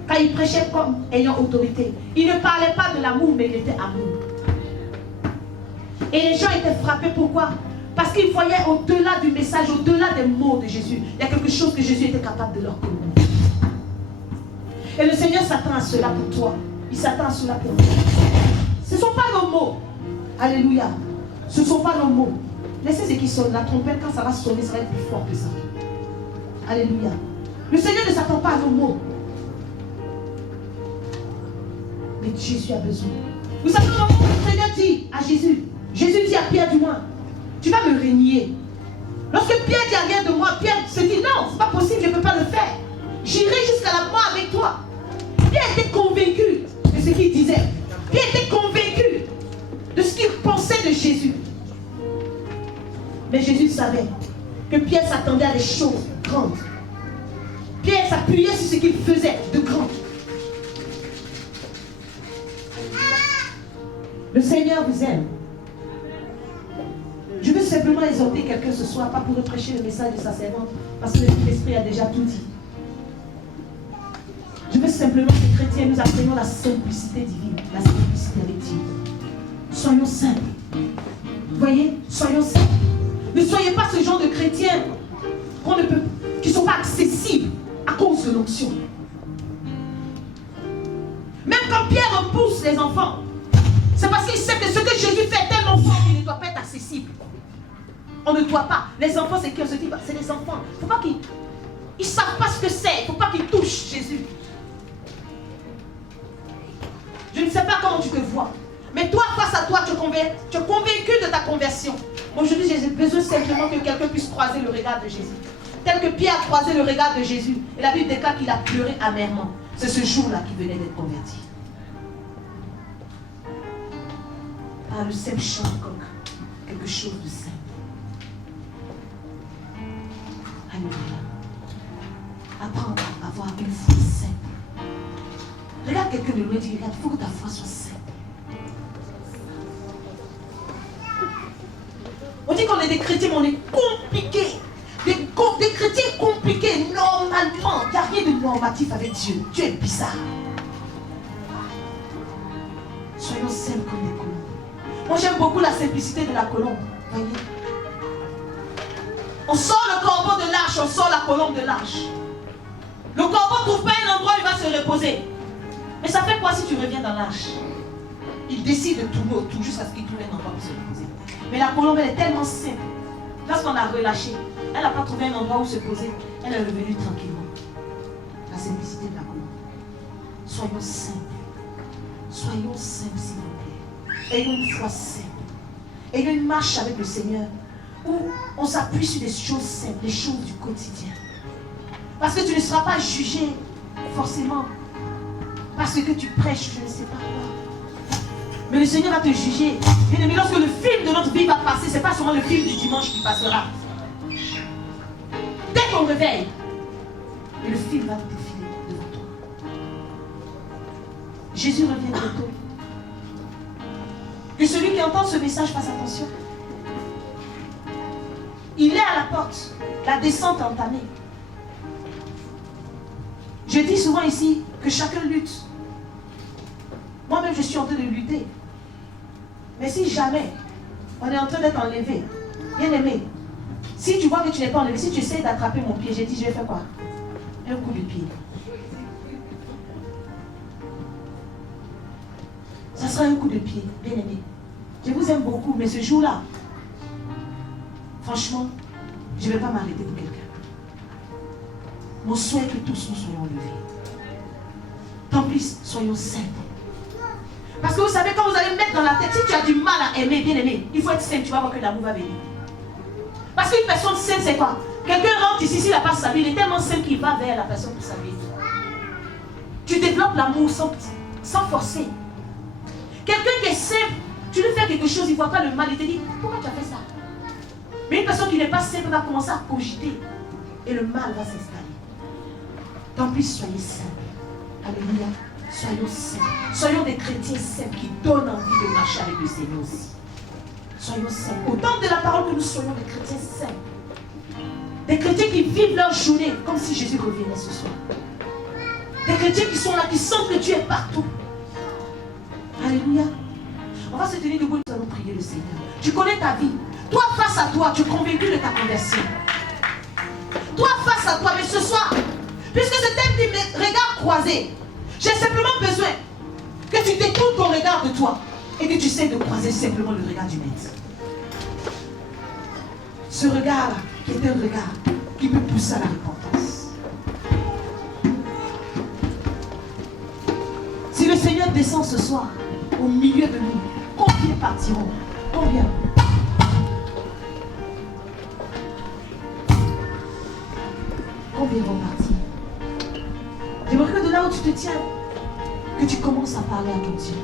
Quand il prêchait comme ayant autorité, il ne parlait pas de l'amour, mais il était amour. Et les gens étaient frappés. Pourquoi? Parce qu'ils voyaient au-delà du message, au-delà des mots de Jésus. Il y a quelque chose que Jésus était capable de leur communiquer. Et le Seigneur s'attend à cela pour toi. Il s'attend à cela pour toi. Ce ne sont pas nos mots. Alléluia. Ce ne sont pas nos mots. Laissez ce qui sonne. La trompette, quand ça va sonner, ça va être plus fort que ça. Alléluia. Le Seigneur ne s'attend pas à nos mots. Mais Jésus a besoin. Vous savez comment le Seigneur dit à Jésus? Jésus dit à Pierre du moins, tu vas me régner. Lorsque Pierre dit rien de moi, Pierre se dit non, c'est pas possible, je ne peux pas le faire. J'irai jusqu'à la mort avec toi. Pierre était convaincu de ce qu'il disait. Pierre était convaincu de ce qu'il pensait de Jésus. Mais Jésus savait que Pierre s'attendait à des choses grandes. Pierre s'appuyait sur ce qu'il faisait de grand. Le Seigneur vous aime. Je veux simplement exhorter quelqu'un ce soir, pas pour prêcher le message de sa servante, parce que l'Esprit a déjà tout dit. Je veux simplement que les chrétiens nous apprenions la simplicité divine, la simplicité avec Dieu. Soyons simples. Vous voyez, soyons simples. Ne soyez pas ce genre de chrétiens qui ne sont pas accessibles à cause de l'onction. Même quand Pierre repousse les enfants, c'est parce qu'il sait que ce que Jésus fait est tellement fort qu'il ne doit pas être accessible. On ne doit pas. Les enfants, c'est qui? On se dit, c'est les enfants. Il ne faut pas qu'ils ne savent pas ce que c'est. Il ne faut pas qu'ils touchent Jésus. Je ne sais pas comment tu te vois. Mais toi, face à toi, tu es convaincu de ta conversion. Aujourd'hui, j'ai besoin simplement que quelqu'un puisse croiser le regard de Jésus. Tel que Pierre a croisé le regard de Jésus. Et la Bible déclare qu'il a pleuré amèrement. C'est ce jour-là qu'il venait d'être converti. Par le simple chant du coq. Quelque chose de simple. Alléluia. Apprends à avoir une foi simple. Regarde quelqu'un de loin et dis, regarde, il faut que ta foi soit simple. On dit qu'on est des chrétiens, mais on est compliqués. Des chrétiens compliqués, normalement. Il n'y a rien de normatif avec Dieu. Dieu est bizarre. Soyons simples comme des colombes. Moi, j'aime beaucoup la simplicité de la colombe. Voyez? On sort le corbeau de l'arche, on sort la colombe de l'arche. Le corbeau ne trouve pas un endroit où il va se reposer. Mais ça fait quoi si tu reviens dans l'arche? Il décide de tourner autour jusqu'à ce qu'il trouve un endroit où se reposer. Mais la colombe, elle est tellement simple. Lorsqu'on a relâché, elle n'a pas trouvé un endroit où se poser. Elle est revenue tranquillement. La simplicité de la colombe. Soyons simples. Soyons simples, s'il vous plaît. Ayons une foi simple. Ayons une marche avec le Seigneur où on s'appuie sur des choses simples, des choses du quotidien. Parce que tu ne seras pas jugé forcément parce que tu prêches, je ne sais pas quoi. Mais le Seigneur va te juger. Bien aimé, lorsque le film de notre vie va passer, ce n'est pas seulement le film du dimanche qui passera. Dès qu'on réveille, et le film va défiler devant toi. Jésus revient bientôt. Et celui qui entend ce message, fasse attention. Il est à la porte. La descente est entamée. Je dis souvent ici que chacun lutte. Moi-même, je suis en train de lutter. Mais si jamais on est en train d'être enlevé, bien aimé, si tu vois que tu n'es pas enlevé, si tu essaies d'attraper mon pied, j'ai dit, je vais faire quoi? Un coup de pied. Ça sera un coup de pied, bien aimé. Je vous aime beaucoup, mais ce jour-là, franchement, je ne vais pas m'arrêter pour quelqu'un. Mon souhait est que tous nous soyons levés. Tant pis, soyons simples. Parce que vous savez, quand vous allez mettre dans la tête, si tu as du mal à aimer, bien aimé, il faut être simple, tu vas voir que l'amour va venir. Parce qu'une personne saine, c'est quoi? Quelqu'un rentre ici, s'il n'a pas sa vie, il est tellement simple qu'il va vers la personne pour sa vie. Tu développes l'amour sans forcer. Quelqu'un qui est simple, tu lui fais quelque chose, il ne voit pas le mal, il te dit, pourquoi tu as fait ça? Mais une personne qui n'est pas simple va commencer à cogiter et le mal va s'installer. Tant pis, soyez simples. Alléluia. Soyons simples. Soyons des chrétiens simples qui donnent envie de marcher avec le Seigneur aussi. Soyons simples. Autant de la parole que nous soyons des chrétiens simples. Des chrétiens qui vivent leur journée comme si Jésus revenait ce soir. Des chrétiens qui sont là, qui sentent que Dieu est partout. Alléluia. On va se tenir debout et nous allons prier le Seigneur. Tu connais ta vie. Toi, face à toi, tu es convaincu de ta conversion. Toi, face à toi, mais ce soir, puisque c'est un des regards croisés, j'ai simplement besoin que tu détournes ton regard de toi et que tu sais de croiser simplement le regard du Maître. Ce regard-là, qui est un regard qui peut pousser à la repentance. Si le Seigneur descend ce soir, au milieu de nous, combien partiront? Combien? Combien vont partir? J'aimerais que de là où tu te tiens, que tu commences à parler à ton Dieu.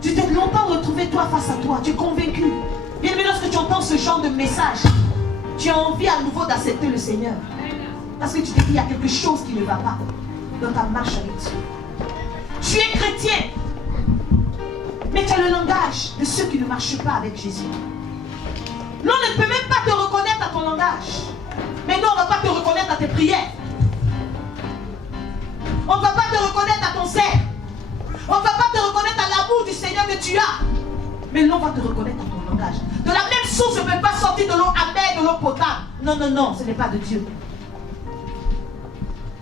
Tu t'es longtemps retrouvé toi face à toi, tu es convaincu. Bien aimé, lorsque tu entends ce genre de message, tu as envie à nouveau d'accepter le Seigneur. Parce que tu te dis, il y a quelque chose qui ne va pas dans ta marche avec Dieu. Tu es chrétien, mais tu as le langage de ceux qui ne marchent pas avec Jésus. L'on ne peut même pas te reconnaître à ton langage. Mais non, on ne va pas te reconnaître à tes prières. On ne va pas te reconnaître à ton sein. On ne va pas te reconnaître à l'amour du Seigneur que tu as. Mais l'on va te reconnaître à ton langage. De la même source, je ne peux pas sortir de l'eau amère, de l'eau potable. Non, non, non, ce n'est pas de Dieu.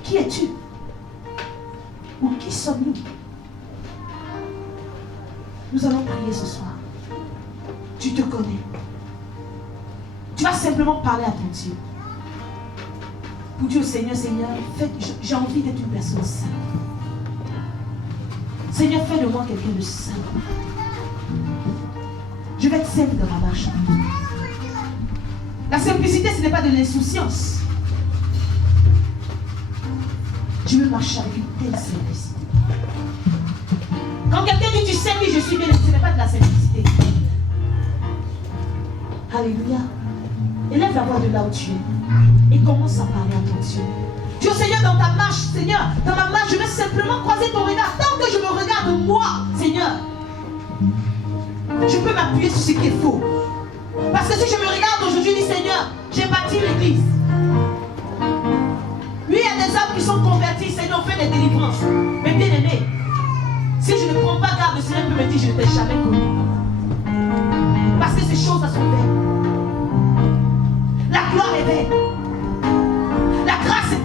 Qui es-tu? Ou qui sommes-nous? Nous allons prier ce soir. Tu te connais. Tu vas simplement parler à ton Dieu. Pour dire au Seigneur, Seigneur, j'ai envie d'être une personne sainte. Seigneur, fais de moi quelqu'un de saint. Je vais être simple dans ma marche. La simplicité, ce n'est pas de l'insouciance. Je veux marcher avec une telle simplicité. Quand quelqu'un dit tu sais qui je suis bien, ce n'est pas de la simplicité. Alléluia. Élève la voix de là où tu es et commence à parler à ton Dieu. Dis au Seigneur, dans ta marche, Seigneur, dans ma marche, je vais simplement croiser ton regard. Tant que je me regarde moi, Seigneur, je peux m'appuyer sur ce qui est faux. Parce que si je me regarde aujourd'hui, je dis Seigneur, j'ai bâti l'église. Oui, il y a des âmes qui sont converties, Seigneur, on fait des délivrances. Mais bien aimé, si je ne prends pas garde, le Seigneur peut me dire je ne t'ai jamais connu. Parce que ces choses-là sont vaines. La gloire est vaine. La grâce est